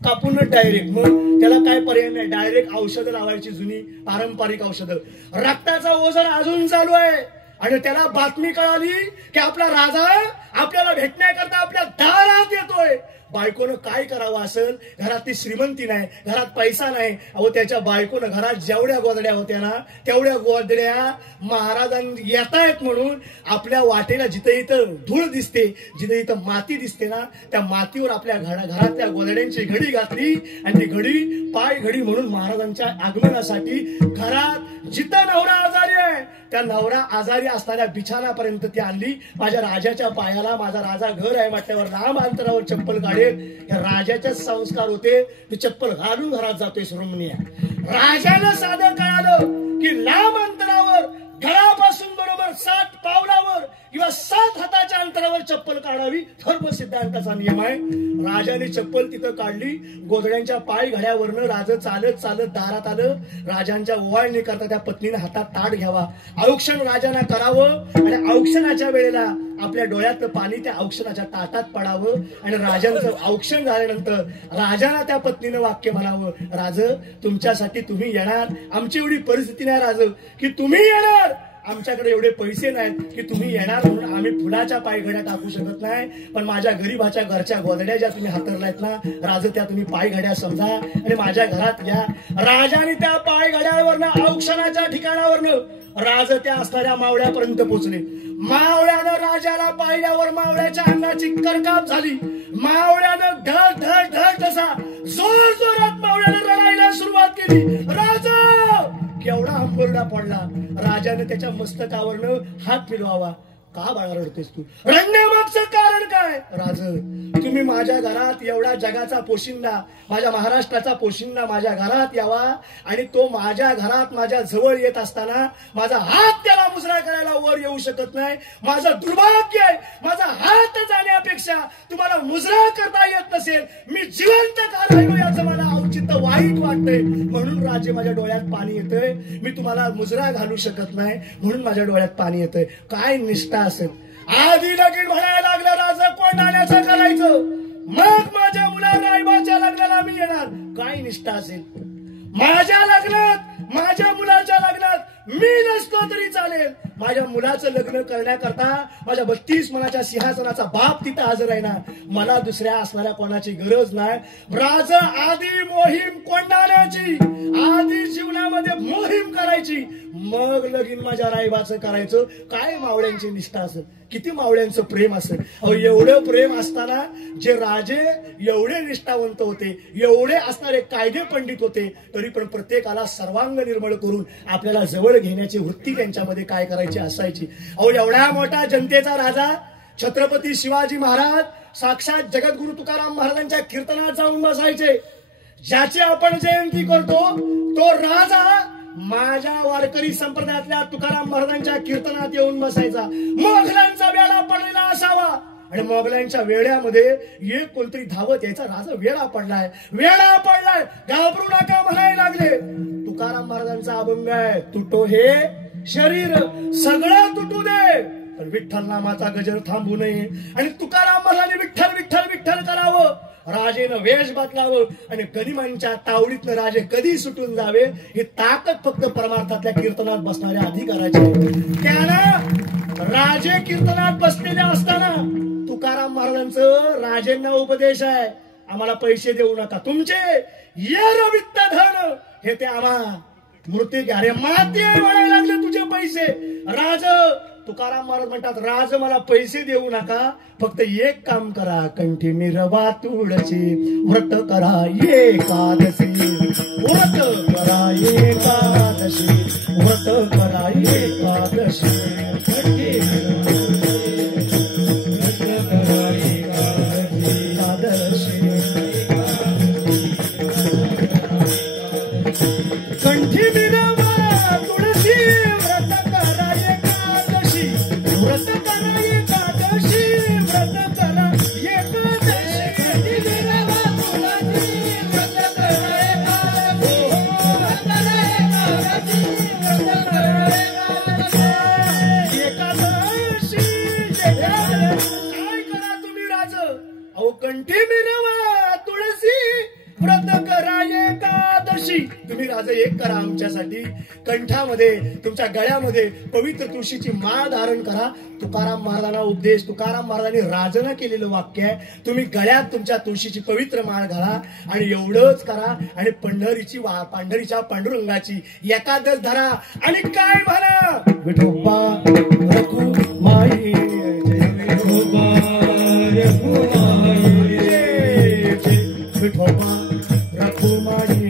कापून डायरेक्ट. मग त्याला काय पर्याय नाही, डायरेक्ट औषधं लावायची, जुनी पारंपरिक औषधं. रक्ताचा ओझर अजून चालू आहे आणि त्याला बातमी कळाली की आपला राजा आपल्याला भेटण्याकरता आपल्या दारात येतोय. बायकोनं काय करावं असेल? घरातली श्रीमंती नाही, घरात पैसा नाही. अहो त्याच्या बायकोनं घरात जेवढ्या गोदड्या होत्या ना तेवढ्या गोदड्या महाराजांनी येतायत म्हणून आपल्या वाटेला जिथं इथं धूळ दिसते, जिथं इथं माती दिसते ना, त्या मातीवर आपल्या घरातल्या गोदड्यांची घडी घातली आणि ती घडी पाय घडी म्हणून महाराजांच्या आगमनासाठी घरात जिथं नवरा आजारी आहे त्या नवरा आजारी असणाऱ्या बिछाणापर्यंत ती आणली. माझ्या राजाच्या पायाला माझा राजा घर आहे म्हटल्यावर लांब अंतरावर चप्पल काढेल. या राजाचे संस्कार होते. ती चप्पल घालून घरात जातोय श्रोमणी. राजाला साधं कळालं की लांब अंतरावर घरापासून बरोबर 7 पावलावर किंवा 7 हाताच्या अंतरावर चप्पल काढावी, धर्म सिद्धांताचा नियम आहे. राजाने चप्पल तिथं काढली. गोधड्यांच्या पाय घड्यावरनं राजा चालत दारात आलं. राजांच्या ओवाळणी करता त्या पत्नीने हातात ताट घ्यावा, औक्षण राजांना करावं आणि औक्षणाच्या वेळेला आपल्या डोळ्यातलं पाणी त्या औक्षणाच्या ताटात पडावं. आणि राजांचं औक्षण झाल्यानंतर राजाला त्या पत्नीनं वाक्य म्हणावं, राज तुमच्यासाठी तुम्ही येणार, आमची एवढी परिस्थिती नाही राज की तुम्ही येणार, आमच्याकडे एवढे पैसे नाहीत की तुम्ही येणार म्हणून आम्ही फुलाच्या पायघड्या टाकू शकत नाही, पण माझ्या गरीबाच्या घरच्या गोदड्या ज्या तुम्ही हातरलायत ना राज, त्या तुम्ही पायघड्या समजा आणि माझ्या घरात या. राजाने त्या पायघड्यावरनं औक्षणाच्या ठिकाणावरनं राज त्या असणाऱ्या मावळ्यापर्यंत पोहोचले. मावळ्यानं राजाला पाहिल्यावर मावळ्याच्या अंगाची करकाप झाली. मावळ्यानं ढळ ढळ ढळ तसा जोर जोरात मावळ्यानं रडायला सुरुवात केली. राजा केवढा हंबरडा पडला. राजाने त्याच्या मस्तकावरनं हात फिरवावा. का बाळा रडतेस तू? रडण्यामागचं कारण काय? राज तुम्ही माझ्या घरात एवढा जगाचा पोशिंदा, माझ्या महाराष्ट्राचा पोशिंदा माझ्या घरात यावा आणि तो माझ्या घरात माझ्या जवळ येत असताना माझा हात त्याला मुजरा करायला वर येऊ शकत नाही. माझं दुर्भाग्य आहे. माझा हात जाण्यापेक्षा तुम्हाला मुजरा करता येत नसेल, मी जिवंत का राहिलो याचं मला औचित्य वाईट वाटतंय. म्हणून राजे माझ्या डोळ्यात पाणी येतंय. मी तुम्हाला मुजरा घालू शकत नाही म्हणून माझ्या डोळ्यात पाणी येतंय. काय निष्ठा असेल? आधी लगीन म्हणायला लागलं राजा कोण नाण्याचं करायचं, मग माझ्या मुला रायबाच्या लग्नाला मी येणार. काय निष्ठा असेल? माझ्या लग्नात, माझ्या मुलाच्या लग्नात मी नसतो तरी चालेल, माझ्या मुलाचं लग्न करण्याकरता माझ्या 32 मनाच्या सिंहासनाचा बाप तिथं हजर आहे ना, मला दुसऱ्या असणाऱ्या कोणाची गरज नाही. राज आधी मोहीम कोंडाण्याची, आधी जीवनामध्ये मोहीम करायची, मग लगीन माझ्या राईबाचं करायचं. काय मावळ्यांची निष्ठा असेल, किती मावळ्यांचं प्रेम असेल. अहो एवढं प्रेम असताना जे राजे एवढे निष्ठावंत होते, एवढे असणारे कायदे पंडित होते, तरी पण प्रत्येकाला सर्वांग निर्मळ करून आपल्याला जवळ घेण्याची वृत्ती त्यांच्यामध्ये काय करायची असायची. अहो एवढ्या मोठा जनतेचा राजा छत्रपती शिवाजी महाराज साक्षात जगद्गुरु तुकाराम महाराजांच्या कीर्तनात जाऊन बसायचे. ज्याची आपण जयंती करतो तो राजा माझ्या वारकरी संप्रदायातल्या तुकाराम महाराजांच्या कीर्तनात येऊन बसायचा. मोगलांचा वेळा पडलेला असावा आणि मोगलांच्या वेळ्यामध्ये एक कोणतरी धावत यायचा, राजा वेळा पडलाय, वेळा पडलाय, घाबरू नका म्हणायला लागले. तुकाराम महाराजांचा अभंग आहे, तुटो हे शरीर सगळं तुटू दे पण विठ्ठल नामाचा गजर थांबू नये. आणि तुकाराम महाराजांनी विठ्ठल विठ्ठल विठ्ठल करावं, राजेनं वेश बदलावं आणि गनिमांच्या तावडीतनं राजे कधी सुटून जावे ही ताकद फक्त परमार्थातल्या कीर्तनात बसणाऱ्या अधिकाराची. त्यानं राजे कीर्तनात बसलेले असताना तुकाराम महाराजांचं राजेंना उपदेश आहे, आम्हाला पैसे देऊ नका, तुमचे येर वित्त धन हे ते आम्हा मूर्ती घ्या रे, माती म्हणायला लागले तुझे पैसे. राज तुकाराम महाराज म्हणतात, राज मला पैसे देऊ नका, फक्त एक काम करा, कंठी मिरवा तुळशी, व्रत करा एकादशी, व्रत करा एकादशी, व्रत करा एकादशी, कंठी कंठी मिरवा तुळशी, व्रत करा एकादशी, व्रत करा एकादशी, व्रत करा एकादशी, कंठी मिरवा तुळशी, व्रत करा एकादशी, व्रत करा एकादशी, व्रत करा एकादशी, एकादशी. काय करा तुम्ही राज, अहो कंठी मिरवा तुळशी, व्रत करा एकादशी. तुम्ही राजा एक करा आमच्यासाठी, कंठामध्ये तुमच्या गळ्यामध्ये पवित्र तुळशीची माळ धारण करा. तुकाराम महाराजांना उपदेश, तुकाराम महाराजांनी राजनं केलेलं वाक्य आहे, तुम्ही गळ्यात तुमच्या तुळशीची पवित्र माळ घाला आणि एवढंच करा. आणि पांढरीच्या पांडुरंगाची एकादश धरा आणि काय म्हणा, विठोबा रखुमाई, विठोबा रखुमाई, विठोबा रखुमाई,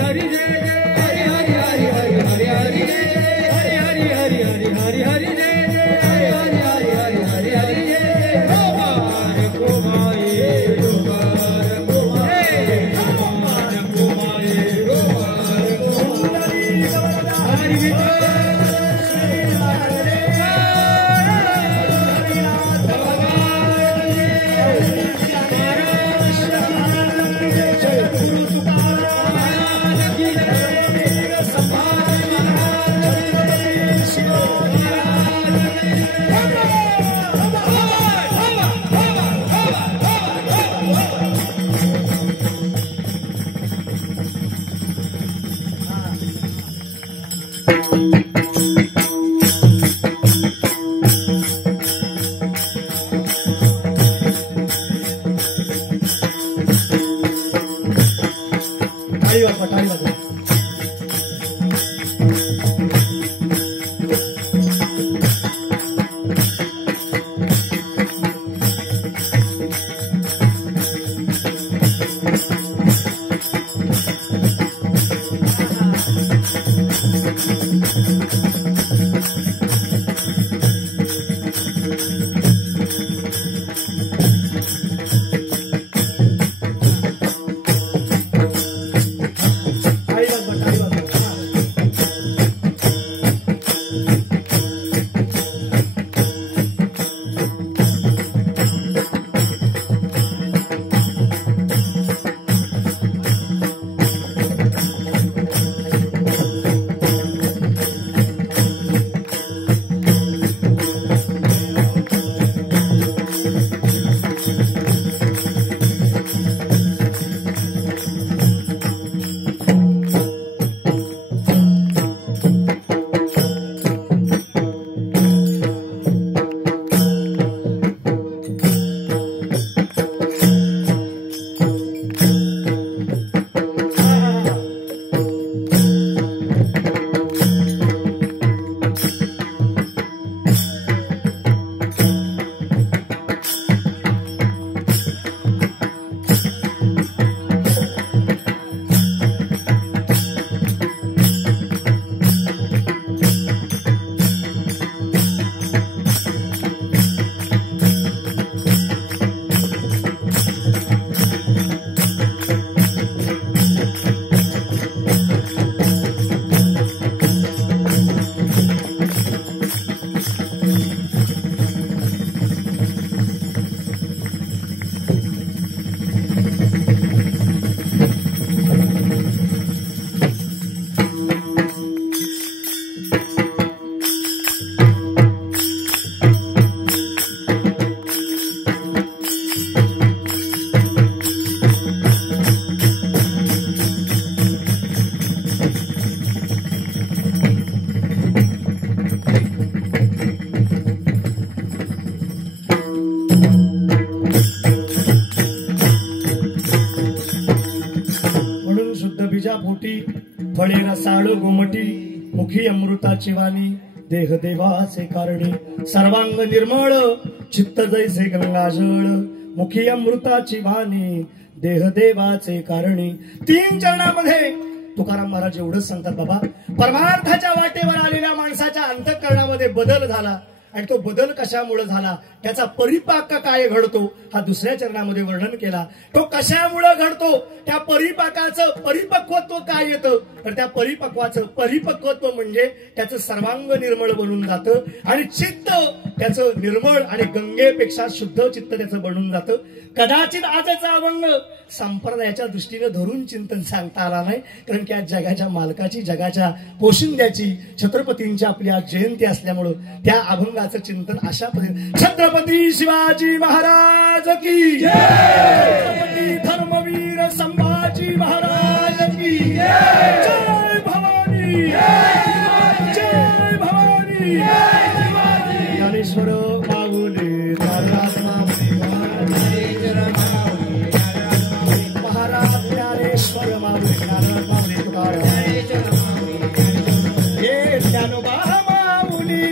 हरि हरि हरि हरि हरि हरि जय जय हरि हरि हरि अमृताची वाणी देह देवाचे कारणी सर्वांग निर्मळ चित्त जैसे गंगाजळ मुखी अमृताची वाणी देह देवाचे कारणी 3 चरणामध्ये तुकाराम महाराज एवढंच सांगतात बाबा परमार्थाच्या वाटेवर आलेल्या माणसाच्या अंतःकरणामध्ये बदल झाला आणि तो बदल कशामुळे झाला त्याचा परिपाक काय घडतो हा दुसऱ्या चरणामध्ये वर्णन केला तो कशामुळे घडतो त्या परिपाकाचं परिपक्वत्व काय येतं तर त्या परिपक्वाचं परिपक्वत्व म्हणजे त्याचं सर्वांग निर्मळ बनून जातं आणि चित्त त्याचं निर्मळ आणि गंगेपेक्षा शुद्ध चित्त त्याचं बनून जातं कदाचित आजचा अभंग संप्रदायाच्या दृष्टीने धरून चिंतन सांगता आला नाही कारण की आज जगाच्या मालकाची जगाच्या पोशिंद्याची छत्रपतींची आपली आज जयंती असल्यामुळं त्या अभंगाचं चिंतन अशा पद्धतीने छत्रपती शिवाजी महाराज की जय छत्रपती धर्मवीर संभाजी महाराज की जय जय भवानी जय भवानी ज्ञानेश्वर माऊली महाराज ज्ञानेश्वर माऊली हे ज्ञानोबा माऊली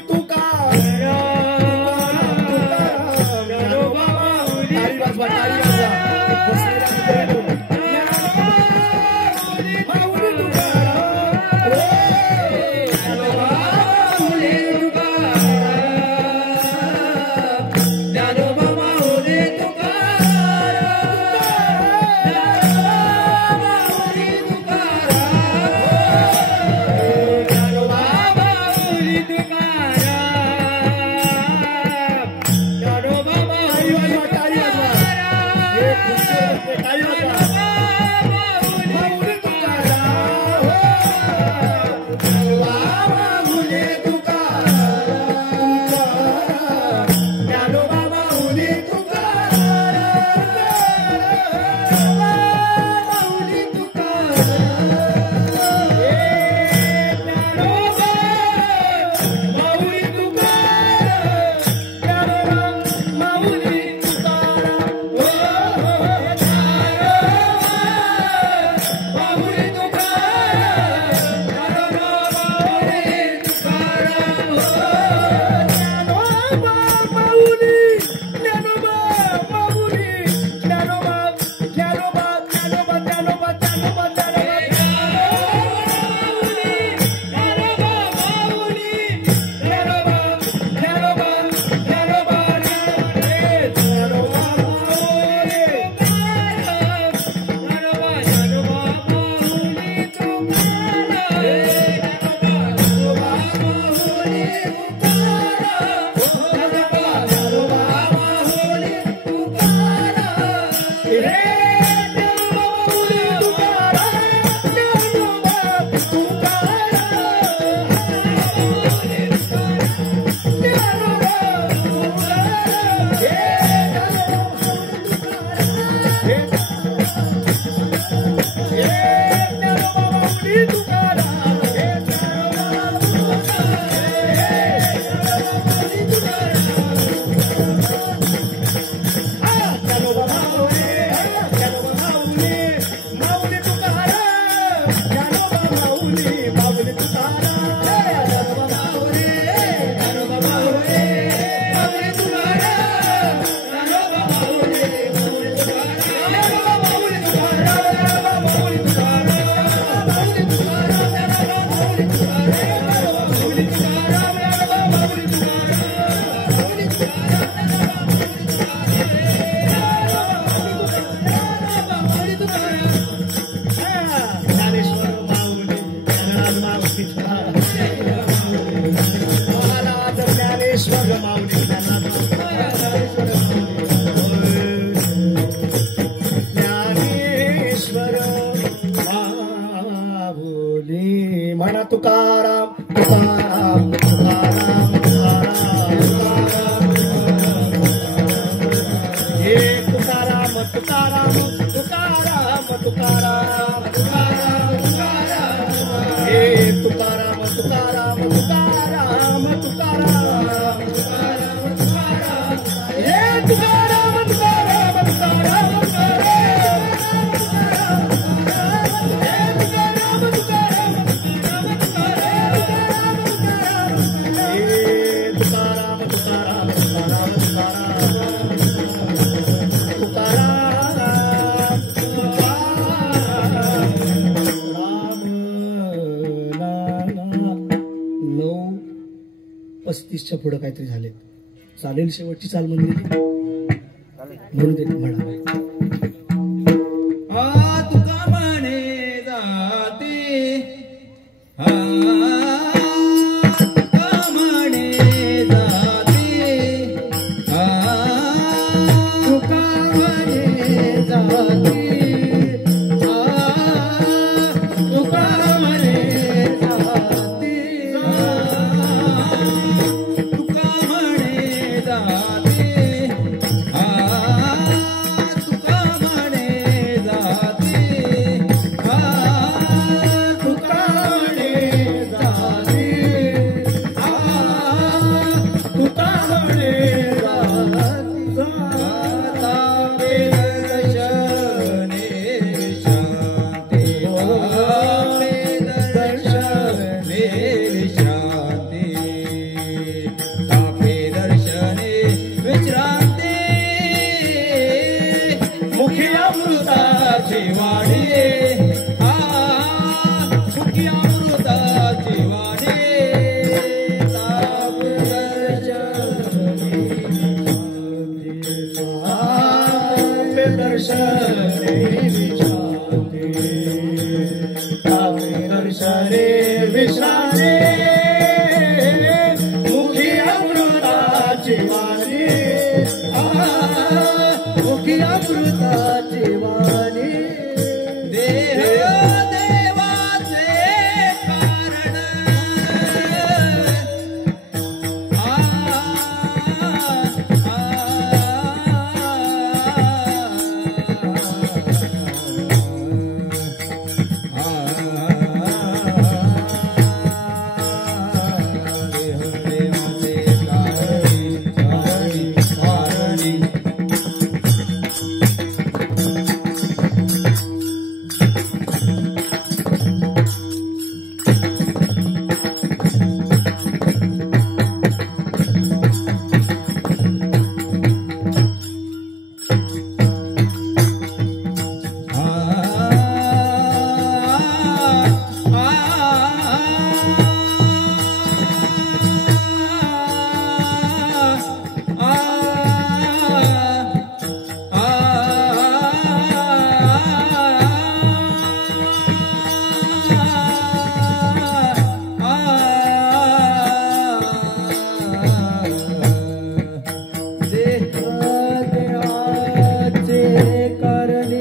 म्हणा तुकाराम तुकाराम तुकाराम हे तुकाराम तुकाराम तुकाराम तुकाराम हे तुकाराम तुकाराम तुकाराम तुकाराम हे तुकाराम तुकाराम तुकाराम पुढे काहीतरी झाले. चालेल शेवटची चाल म्हणली म्हणून ते म्हणा. तुका म्हणे जाते तुका म्हणे जाते तुका म्हणे जाते तुका म्हणे जाते तुका म्हणे जाते तुका म्हणे जाते तुका म्हणे जाते तुका म्हणे अमृताची वाणी सुखी अमृताची वाणी ताप दर्शने विश्रांती ताप दर्शने विश्रांती मुखी अमृताची वाणी मुखी अमृताची वाणी देवाचे कारण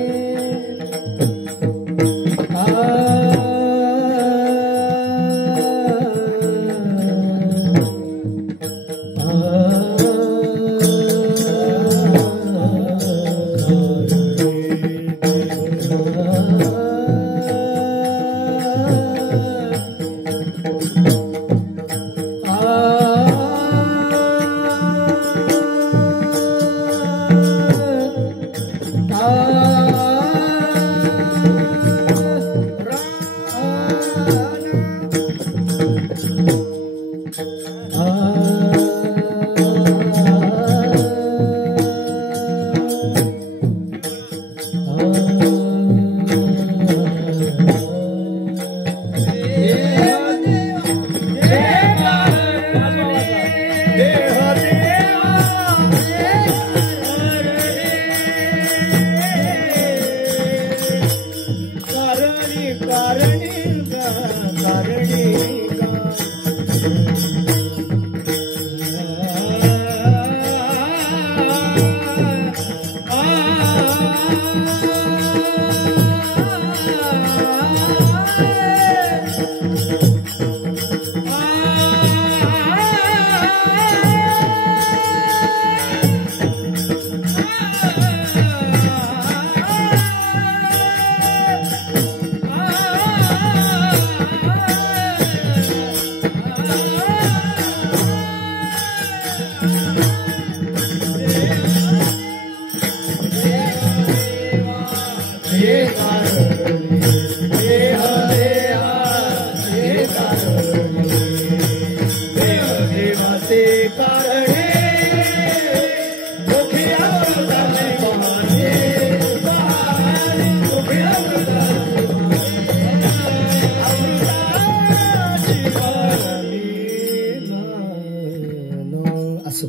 असो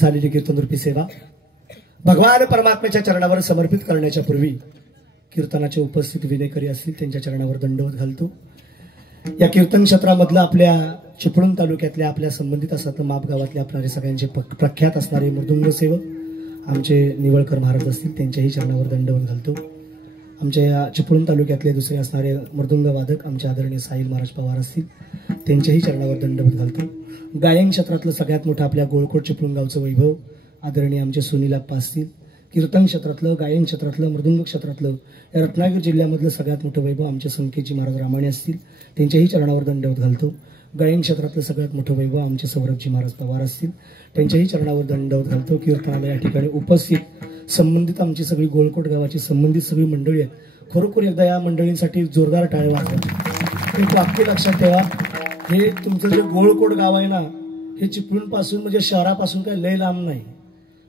झालेली कीर्तनरूपी सेवा भगवान परमात्म्याच्या चरणावर समर्पित करण्याच्या पूर्वी कीर्तनाचे उपस्थित विनेकरी असतील त्यांच्या चरणावर दंडवत घालतो। या कीर्तन क्षेत्रामधलं आपल्या चिपळूण तालुक्यातल्या आपल्या संबंधित असतात माप गावातले आपणारे सगळ्यांचे प्रख्यात असणारे मृदुंग सेवक आमचे निवळकर महाराज असतील त्यांच्याही चरणावर दंडवत घालतो। आमच्या या चिपळूण तालुक्यातले दुसरे असणारे मृदुंग वादक आमचे आदरणीय साहिल महाराज पवार असतील त्यांच्याही चरणावर दंडवत घालतो। गायन क्षेत्रातलं सगळ्यात मोठं आपल्या गोळकोट चिपळूण गावचं वैभव आदरणीय आमचे सुनील अप्पा असतील। कीर्तन क्षेत्रातलं गायन क्षेत्रातलं मृदुंग क्षेत्रातलं या रत्नागिरी जिल्ह्यामधलं सगळ्यात मोठं वैभव आमचे संकेतजी महाराज रामाणे असतील त्यांच्याही चरणावर दंडवत घालतो। गायन क्षेत्रातलं सगळ्यात मोठं वैभव आमचे सौरभजी महाराज पवार असतील त्यांच्याही चरणावर दंडवत घालतो। कीर्तनाला या ठिकाणी उपस्थित संबंधित आमची सगळी गोळकोट गावाची संबंधित सगळी मंडळी आहेत। खरोखर एकदा या मंडळींसाठी जोरदार टाळ्या वाजवा। एक वाक्य लक्षात ठेवा, हे तुमचं जे गोळकोट गाव आहे ना हे चिपळूण पासून म्हणजे शहरापासून काही लय लांब नाही।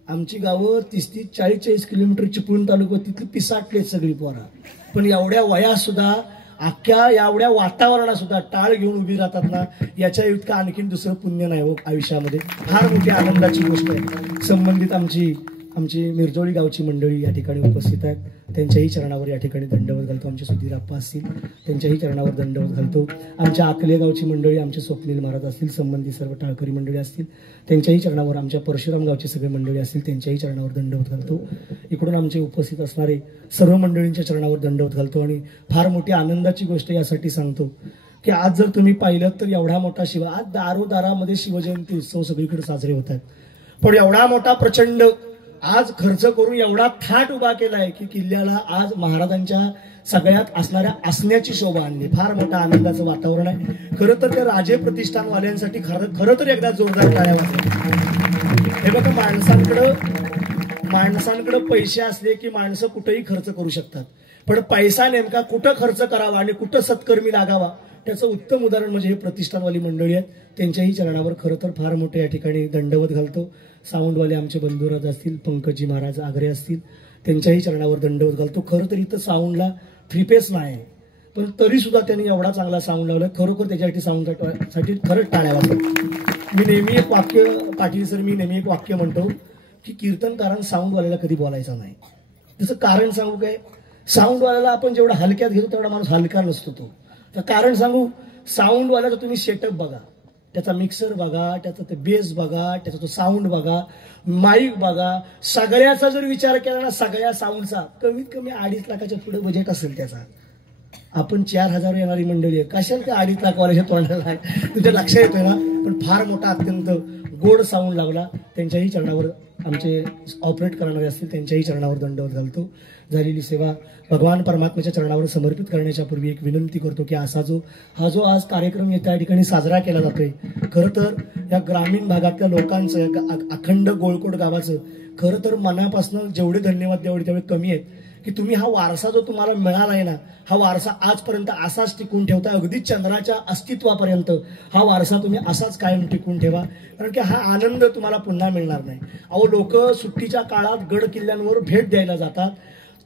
आमची गावं 30-30, 40-40 किलोमीटर चिपळूण तालुक्यात तिथली पिसाटलेत सगळी पोरा, पण एवढ्या वयात सुद्धा अख्ख्या एवढ्या वातावरणात सुद्धा टाळ घेऊन उभी राहतात ना, याच्या इतकं आणखीन दुसरं पुण्य नाही हो आयुष्यामध्ये। फार मोठी आनंदाची गोष्ट आहे। संबंधित आमची मिरजोळी गावची मंडळी या ठिकाणी उपस्थित आहेत त्यांच्याही चरणावर या ठिकाणी दंडवत घालतो। आमचे सुधीर अप्पा असतील त्यांच्याही चरणावर दंडवत घालतो। आमच्या आकले गावची मंडळी आमचे स्वप्नील महाराज असतील संबंधित सर्व टाळकरी मंडळी असतील त्यांच्याही चरणावर, आमच्या परशुराम गावचे सगळे मंडळी असतील त्यांच्याही चरणावर दंडवत घालतो। इकडून आमचे उपस्थित असणारे सर्व मंडळींच्या चरणावर दंडवत घालतो। आणि फार मोठी आनंदाची गोष्ट यासाठी सांगतो की आज जर तुम्ही पाहिलं तर एवढा मोठा आज दारोदारामध्ये शिवजयंती उत्सव सगळीकडे साजरे होत आहेत, पण एवढा मोठा प्रचंड आज खर्च करून एवढा थाट उभा केलाय की किल्ल्याला आज महाराजांच्या सगळ्यात असणाऱ्या असण्याची शोभा आणली। फार मोठा आनंदाचं वातावरण आहे। खरं तर त्या राजे प्रतिष्ठानवाल्यांसाठी खरं तर एकदा जोरदार टाळ्या वाजवा। हे बघा, माणसांकडे पैसे असले की माणसं कुठेही खर्च करू शकतात, पण पैसा नेमका कुठं खर्च करावा आणि कुठं सत्कर्मी लागावा त्याचं उत्तम उदाहरण म्हणजे हे प्रतिष्ठानवाली मंडळी आहेत। त्यांच्याही चरणावर खरं तर फार मोठे या ठिकाणी दंडवत घालतो। साऊंडवाले आमचे बंधुराज असतील, पंकजी महाराज आगरे असतील त्यांच्याही चरणावर दंडवत घालतो। खरं तर इथं साऊंडला 3 पेस नाही, पण तरी सुद्धा त्यांनी एवढा चांगला साऊंड लावला, खरोखर त्याच्यासाठी साऊंडसाठी खरंच टाळ्या वाजतात। मी नेहमी एक वाक्य पाटील सर मी नेहमी एक वाक्य म्हणतो की कीर्तनकारांना साऊंडवाल्याला कधी बोलायचं नाही। त्याचं कारण सांगू काय, साऊंडवाल्याला आपण जेवढा हलक्यात घेतो तेवढा माणूस हलका नसतो तो। तर कारण सांगू, साऊंडवाल्याचा तुम्ही सेटअप बघा, त्याचा मिक्सर बघा, त्याचा ते बेस बघा, त्याचा तो साऊंड बघा, माईक बघा, सगळ्याचा जर विचार केला ना सगळ्या साऊंडचा कमीत कमी 2.5 लाखाच्या पुढे बजेट असेल त्याचा। आपण 4,000 येणारी मंडळी आहे, कशाला त्या 2.5 लाखवाल्याच्या तोंडाला तुझ्या लक्षात येतोय ना, पण फार मोठा अत्यंत गोड साऊंड लावला। त्यांच्याही चरणावर आमचे ऑपरेट करणारे असतील त्यांच्याही चरणावर दंडवत घालतो। झालेली सेवा भगवान परमात्म्याच्या चरणावर समर्पित करण्याच्या पूर्वी एक विनंती करतो की हा जो आज कार्यक्रम त्या ठिकाणी साजरा केला जातोय, खरं तर या ग्रामीण भागातल्या लोकांचं अखंड गोळकोट गावाचं खरं तर मनापासून जेवढे धन्यवाद तेवढे कमी आहेत की तुम्ही हा वारसा जो तुम्हाला मिळाला आहे ना, हा वारसा आजपर्यंत असाच टिकून ठेवता, अगदी चंद्राच्या अस्तित्वापर्यंत हा वारसा तुम्ही असाच कायम टिकून ठेवा, कारण की हा आनंद तुम्हाला पुन्हा मिळणार नाही। अहो, लोक सुट्टीच्या काळात गड किल्ल्यांवर भेट द्यायला जातात,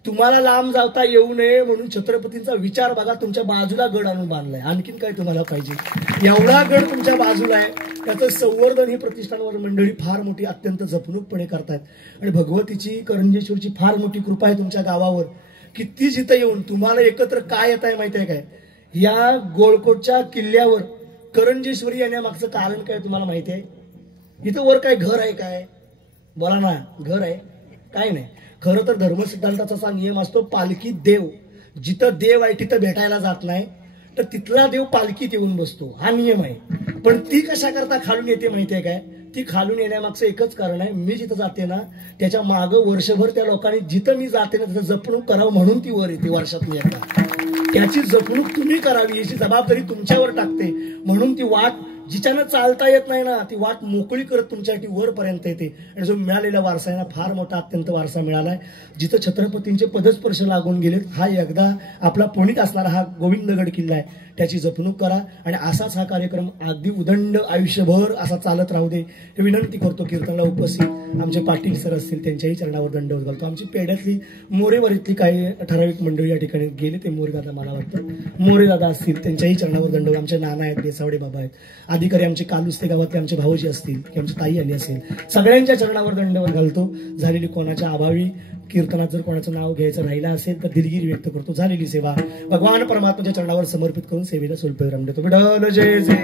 तुम्हाला लांब जाता येऊ नये म्हणून छत्रपतींचा विचार बघा, तुमच्या बाजूला गड आणून बांधलाय, आणखीन काय तुम्हाला पाहिजे। एवढा गड तुमच्या बाजूला आहे, त्याचं संवर्धन ही प्रतिष्ठानवर मंडळी फार मोठी अत्यंत जपणूकपणे करतात। आणि भगवतीची करंजेश्वरची फार मोठी कृपा आहे तुमच्या गावावर, किती जिथं येऊन तुम्हाला एकत्र काय येत आहे माहिती आहे काय, या गोळकोटच्या किल्ल्यावर करंजेश्वरी येण्यामागचं कारण काय तुम्हाला माहिती आहे? इथं वर काय घर आहे काय? बोला ना, घर आहे काय? नाही। खरं तर धर्मसिद्धांताचा असा नियम असतो, पालखीत देव, जिथं देव आहे तिथं भेटायला जात नाही, तर तिथला देव पालखीत येऊन बसतो, हा नियम आहे। पण ती कशा करता खालून येते माहितीये काय? ती खालून येण्यामागचं एकच कारण आहे, मी जिथं जाते ना त्याच्या मागं वर्षभर त्या लोकांनी जिथं मी जाते ना तिथं जपणूक करावं म्हणून ती वर येते वर्षातून एकदा। त्याची जपणूक तुम्ही करावी याची जबाबदारी तुमच्यावर टाकते, म्हणून ती वाट जिच्यानं चालता येत नाही ना ती वाट मोकळी करत तुमच्यासाठी वरपर्यंत येते। आणि जो मिळालेला वारसा आहे ना फार मोठा अत्यंत वारसा मिळालाय, जिथं छत्रपतींचे पदस्पर्श लागून गेलेत। हा एकदा आपला पुणित असणारा हा गोविंदगड किल्ला आहे, त्याची जपणूक करा आणि असाच हा कार्यक्रम अगदी उदंड आयुष्यभर असा चालत राहू दे हे विनंती करतो। कीर्तनला उपस्थित आमचे पाटील सर असतील त्यांच्याही चरणावर दंडवत घालतो। आमची पेढ्यातली मोरेवारीतली काही ठराविक मंडळी या ठिकाणी गेले, ते मोरे दादा मला वाटतं मोरे दादा असतील त्यांच्याही चरणावर दंडवत, आमचे नाना आहेत, बेसावडे बाबा आहेत, अधिकारी आमचे कालुस्ते गावातले आमचे भाऊजी असतील किंवा आमची ताई आली असेल, सगळ्यांच्या चरणावर दंडवत घालतो. झालेली कोणाच्या अभावी कीर्तनात जर कोणाचं नाव घ्यायचं राहिलं असेल तर दिलगिरी व्यक्त करतो. झालेली सेवा भगवान परमात्म्याच्या चरणावर समर्पित करून सेवेला सोलपेराम देतो. विठ्ठल जय जय.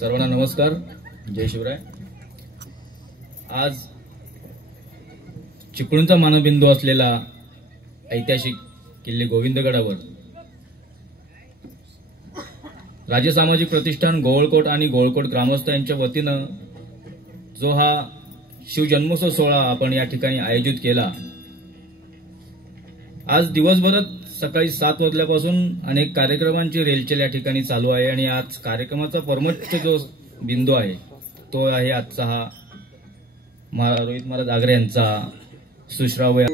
सर्वांना नमस्कार, जय शिवराय. आज चिपळूणचा मानबिंदू असलेला ऐतिहासिक किल्ले गोविंदगडावर राज्य सामाजिक प्रतिष्ठान गोवळकोट आणि गोवळकोट ग्रामस्थ यांच्या वतीनं जो हा शिवजन्मोत्सव सोहळा आपण या ठिकाणी आयोजित केला. आज दिवसभरात सकाळी 7 वाजल्यापासून अनेक कार्यक्रमांची रेलचेल या ठिकाणी चालू आहे आणि आज कार्यक्रमाचा परमोच्च जो बिंदू आहे तो आहे आजचा हा रोहित महाराज आग्रे यांचा सुश्राव्य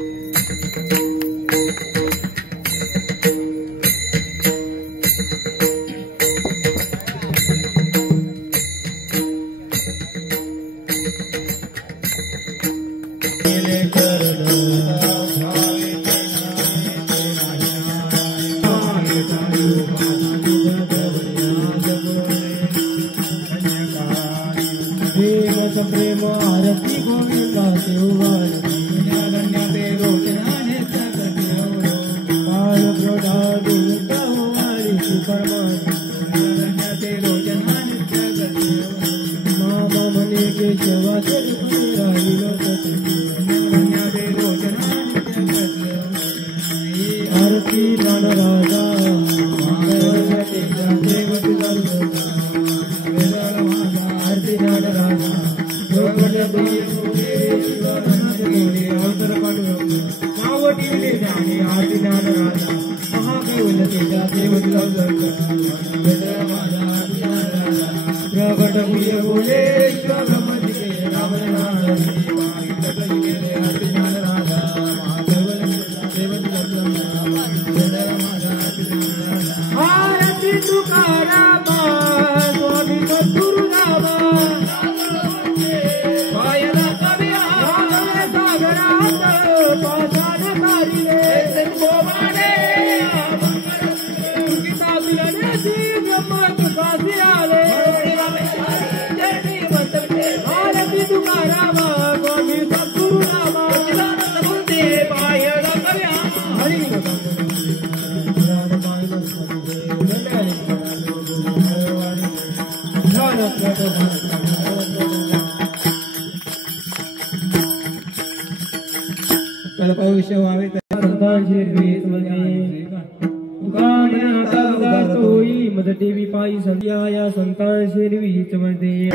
प्रेम आरती गोविंदा मामा मने के सेवा आरती नाना राजा आरती नाना राजा देवी पायी संध्या संतान शिरवी मध्ये